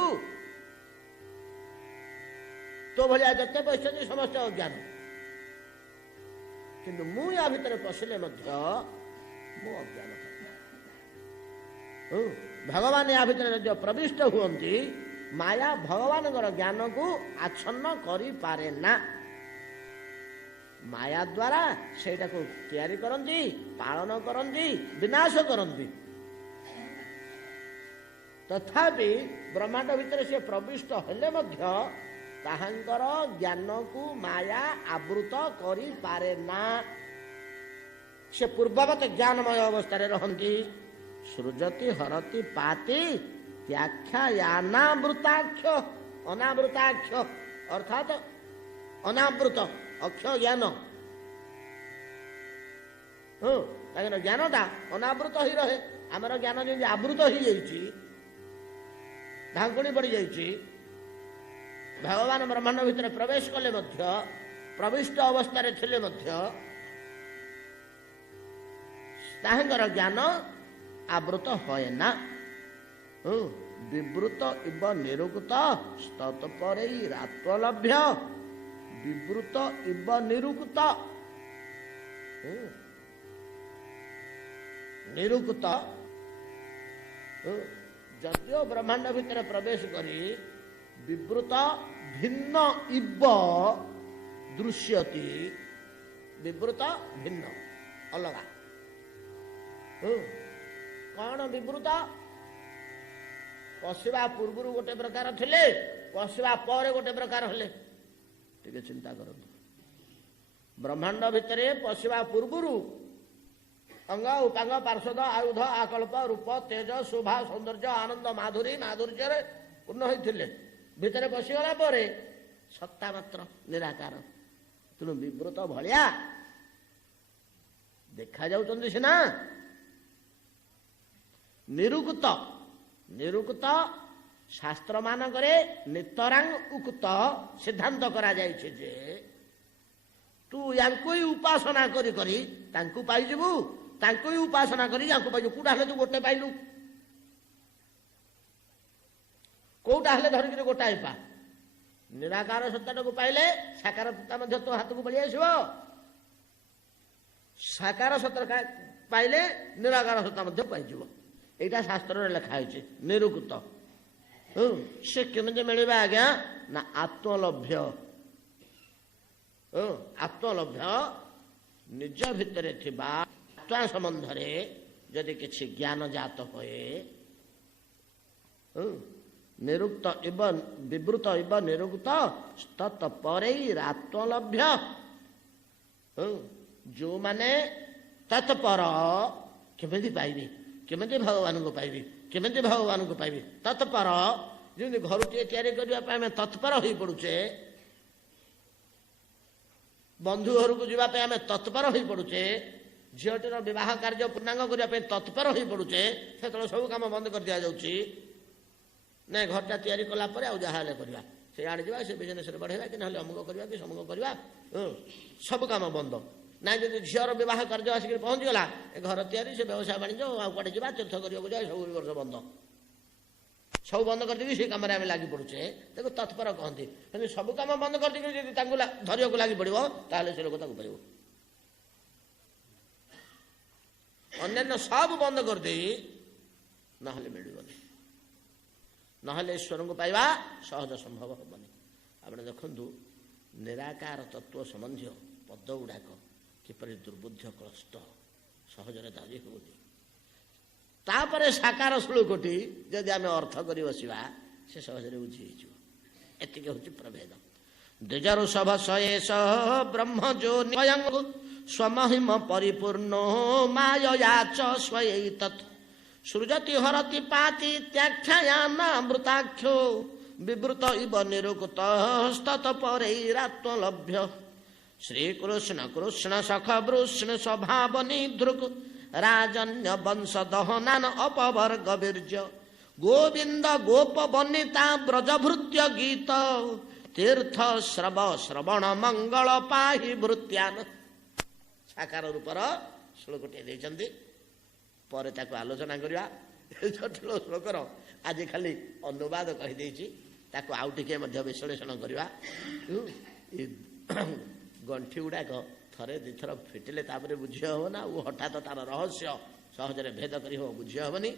ତୋ ଭଳିଆ ଯେତେ ବସିଛନ୍ତି ସମସ୍ତେ ଅଜ୍ଞାନ। କିନ୍ତୁ ମୁଁ ୟା ଭିତରେ ପଶିଲେ ମଧ୍ୟ ମୁଁ ଅଜ୍ଞାନ। ଭଗବାନ ୟା ଭିତରେ ଯଦି ପ୍ରବିଷ୍ଟ ହୁଅନ୍ତି, ମାୟା ଭଗବାନଙ୍କର ଜ୍ଞାନକୁ ଆଚ୍ଛନ୍ନ କରିପାରେ ନା। ମାୟା ଦ୍ୱାରା ସେଇଟାକୁ ତିଆରି କରନ୍ତି, ପାଳନ କରନ୍ତି, ବିନାଶ କରନ୍ତି। ତଥାପି ବ୍ରହ୍ମାଣ୍ଡ ଭିତରେ ସେ ପ୍ରବିଷ୍ଟ ହେଲେ ମଧ୍ୟ ତାହାଙ୍କର ଜ୍ଞାନକୁ ମାୟା ଆବୃତ କରିପାରେ ନା। ସେ ପୂର୍ବବତ ଜ୍ଞାନମୟ ଅବସ୍ଥାରେ ରହନ୍ତି। ସୃଜତି ହରତି ପାତି ତ୍ୟାଖ୍ୟାୟାନାବୃତାକ୍ଷ। ଅନାବୃତାକ୍ଷ ଅର୍ଥାତ ଅନାବୃତ, ଅକ୍ଷ ଜ୍ଞାନ। ତାଙ୍କର ଜ୍ଞାନଟା ଅନାବୃତ ହେଇ ରହେ। ଆମର ଜ୍ଞାନ ଯେମିତି ଆବୃତ ହେଇଯାଇଛି, ଢାଙ୍କୁଣୀ ପଡ଼ିଯାଇଛି। ଭଗବାନ ବ୍ରହ୍ମାଣ୍ଡ ଭିତରେ ପ୍ରବେଶ କଲେ ମଧ୍ୟ, ପ୍ରବିଷ୍ଟ ଅବସ୍ଥାରେ ଥିଲେ ମଧ୍ୟ ତାହାଙ୍କର ଜ୍ଞାନ ଆବୃତ ହୁଏ ନା। ବିବୃତ ଇବ ନିରୁକ୍ତ ସ୍ତତ୍ପରେଇ ରାତ୍ୱଲଭ୍ୟ। ବିବୃତ ଇବ ନିରୁକ୍ତ, ନିରୁକ୍ତ ଯଦିଓ ବ୍ରହ୍ମାଣ୍ଡ ଭିତରେ ପ୍ରବେଶ କରି ବିବୃତ ଭିନ୍ନ ଇବ ଦୃଶ୍ୟତି। ବିବୃତ ଭିନ୍ନ, ଅଲଗା। କଣ ବିବୃତ? ପଶିବା ପୂର୍ବରୁ ଗୋଟେ ପ୍ରକାର ଥିଲେ, ପଶିବା ପରେ ଗୋଟେ ପ୍ରକାର ହେଲେ। ଟିକେ ଚିନ୍ତା କରନ୍ତୁ। ବ୍ରହ୍ମାଣ୍ଡ ଭିତରେ ପଶିବା ପୂର୍ବରୁ ଅଙ୍ଗ ଉପାଙ୍ଗ ପାର୍ଶ୍ୱଦ ଆୟୁଧ ଆକଳ୍ପ ରୂପ ତେଜ ଶୋଭା ସୌନ୍ଦର୍ଯ୍ୟ ଆନନ୍ଦ ମାଧୁର୍ଯ୍ୟରେ ପୂର୍ଣ୍ଣ ହୋଇଥିଲେ। ଭିତରେ ପଶିଗଲା ପରେ ସତ୍ତା ମାତ୍ର ନିରାକାର। ତେଣୁ ବିବୃତ ଭଳିଆ ଦେଖାଯାଉଛନ୍ତି ସିନା। ନିରୁକ୍ତ, ନିରୁକ୍ତ ଶାସ୍ତ୍ର ମାନଙ୍କରେ ନିତରାଙ୍ଗ ଉକ୍ତ ସିଦ୍ଧାନ୍ତ କରାଯାଇଛି ଯେ ତୁ ୟାଙ୍କୁ ହିଁ ଉପାସନା କରି କରି ତାଙ୍କୁ ପାଇଯିବୁ, ତାଙ୍କୁ ହିଁ ଉପାସନା କରି ୟାଙ୍କୁ ପାଇଯିବୁ। କୋଉଟା ହେଲେ ତୁ ଗୋଟେ ପାଇଲୁ, କୋଉଟା ହେଲେ ଧରିକିରି ଗୋଟାଏ ପା। ନିରାକାର ସତ୍ତାଟାକୁ ପାଇଲେ ସାକାର ସତ୍ତା ମଧ୍ୟ ତୋ ହାତକୁ ପଳେଇ ଆସିବ। ସାକାର ସତ୍ତା ପାଇଲେ ନିରାକାର ସତ୍ତା ମଧ୍ୟ ପାଇଯିବ। ଏଇଟା ଶାସ୍ତ୍ରରେ ଲେଖା ହେଇଛି। ନିରୁକ୍ତ ସେ କେମିତି ମିଳିବା ଆଜ୍ଞା? ନା ଆତ୍ମଲଭ୍ୟ। ଆତ୍ମଲଭ୍ୟ ନିଜ ଭିତରେ ଥିବା ଆତ୍ମା ସମ୍ବନ୍ଧରେ ଯଦି କିଛି ଜ୍ଞାନ ଜାତ ହୁଏ, ନିରୁକ୍ତ ଇବ ବିବୃତ ଇବ ନିରୁକ୍ତ ତତ୍ପରେଇ ଆତ୍ମଲଭ୍ୟ। ଯୋଉମାନେ ତତ୍ପର, କେମିତି ପାଇବି, କେମିତି ଭଗବାନଙ୍କୁ ପାଇବି, କେମିତି ଭଗବାନଙ୍କୁ ପାଇବି, ତତ୍ପର। ଯେମିତି ଘରଟିଏ ତିଆରି କରିବା ପାଇଁ ଆମେ ତତ୍ପର ହୋଇ ପଡୁଛେ, ବନ୍ଧୁ ଘରକୁ ଯିବା ପାଇଁ ଆମେ ତତ୍ପର ହୋଇ ପଡୁଛେ, ଝିଅଟିର ବିବାହ କାର୍ଯ୍ୟ ପୂର୍ଣ୍ଣାଙ୍ଗ କରିବା ପାଇଁ ତତ୍ପର ହୋଇ ପଡୁଛେ, ସେତେବେଳେ ସବୁ କାମ ବନ୍ଦ କରି ଦିଆଯାଉଛି। ନାଇଁ ଘରଟା ତିଆରି କଲା ପରେ ଆଉ ଯାହା ହେଲେ କରିବା। से आड़े जा से बिजनेस बढ़ेगा कि ना अमुक करवा कि समुक करवा सब काम बंद ना जब झीर बह कार्य आसिक पहुँचीगला घर तैयारी से व्यवसाय बाणिज्य आड़े जा तीर्थ करने जाए सब वर्ष बंद सब बंद करदेवी से कम लगी पड़ुचे देखो तत्पर कहते सब कम बंद करदे धरिया को लगी पड़ो ताले से लोक पाइब अन्य सब बंद करदे ना मिलबनी ना ईश्वर को पाइबा सहज संभव हेनी आप देखु निराकार तत्व संबंधी पद गुड़ाक किपर दुर्बुद्ध क्लष्ट सहजरे दाबी होनी तापरे साकार श्लोकटी जदि आम अर्थ कर बसवा से सहजरे बुझी एति हूँ प्रभेद द्विजरु सभ शेष ब्रह्म जो स्वयं स्वमहिम परिपूर्ण मायया च स्वयै तत् सृजति हरति पाति त्याख्यानामृताख्यो विवृत इव निरुक्त तत्परैरात्मलभ्य श्रीकृष्ण कृष्ण सख वृष्ण स्वभाव निधृक राजन्य वंश दहनान अपवर्ग वीर्य गोविंद गोप वनिता ब्रजभृत्य गीत तीर्थ श्रव श्रवण मंगल पाहि भृत्यान साकार रूपर श्लोकटे देइचंदी पर ताको आलोचना करवा जटिल श्लोकर आज खाली अनुवाद कहि देइची ताको आउ टिके मध्य विश्लेषण करवा गंठी गुड़ाक थरे दिथर फिटिले तापरे बुझी हम ना हठात तार रहस्य सहजरे भेद करी बुझी हेनी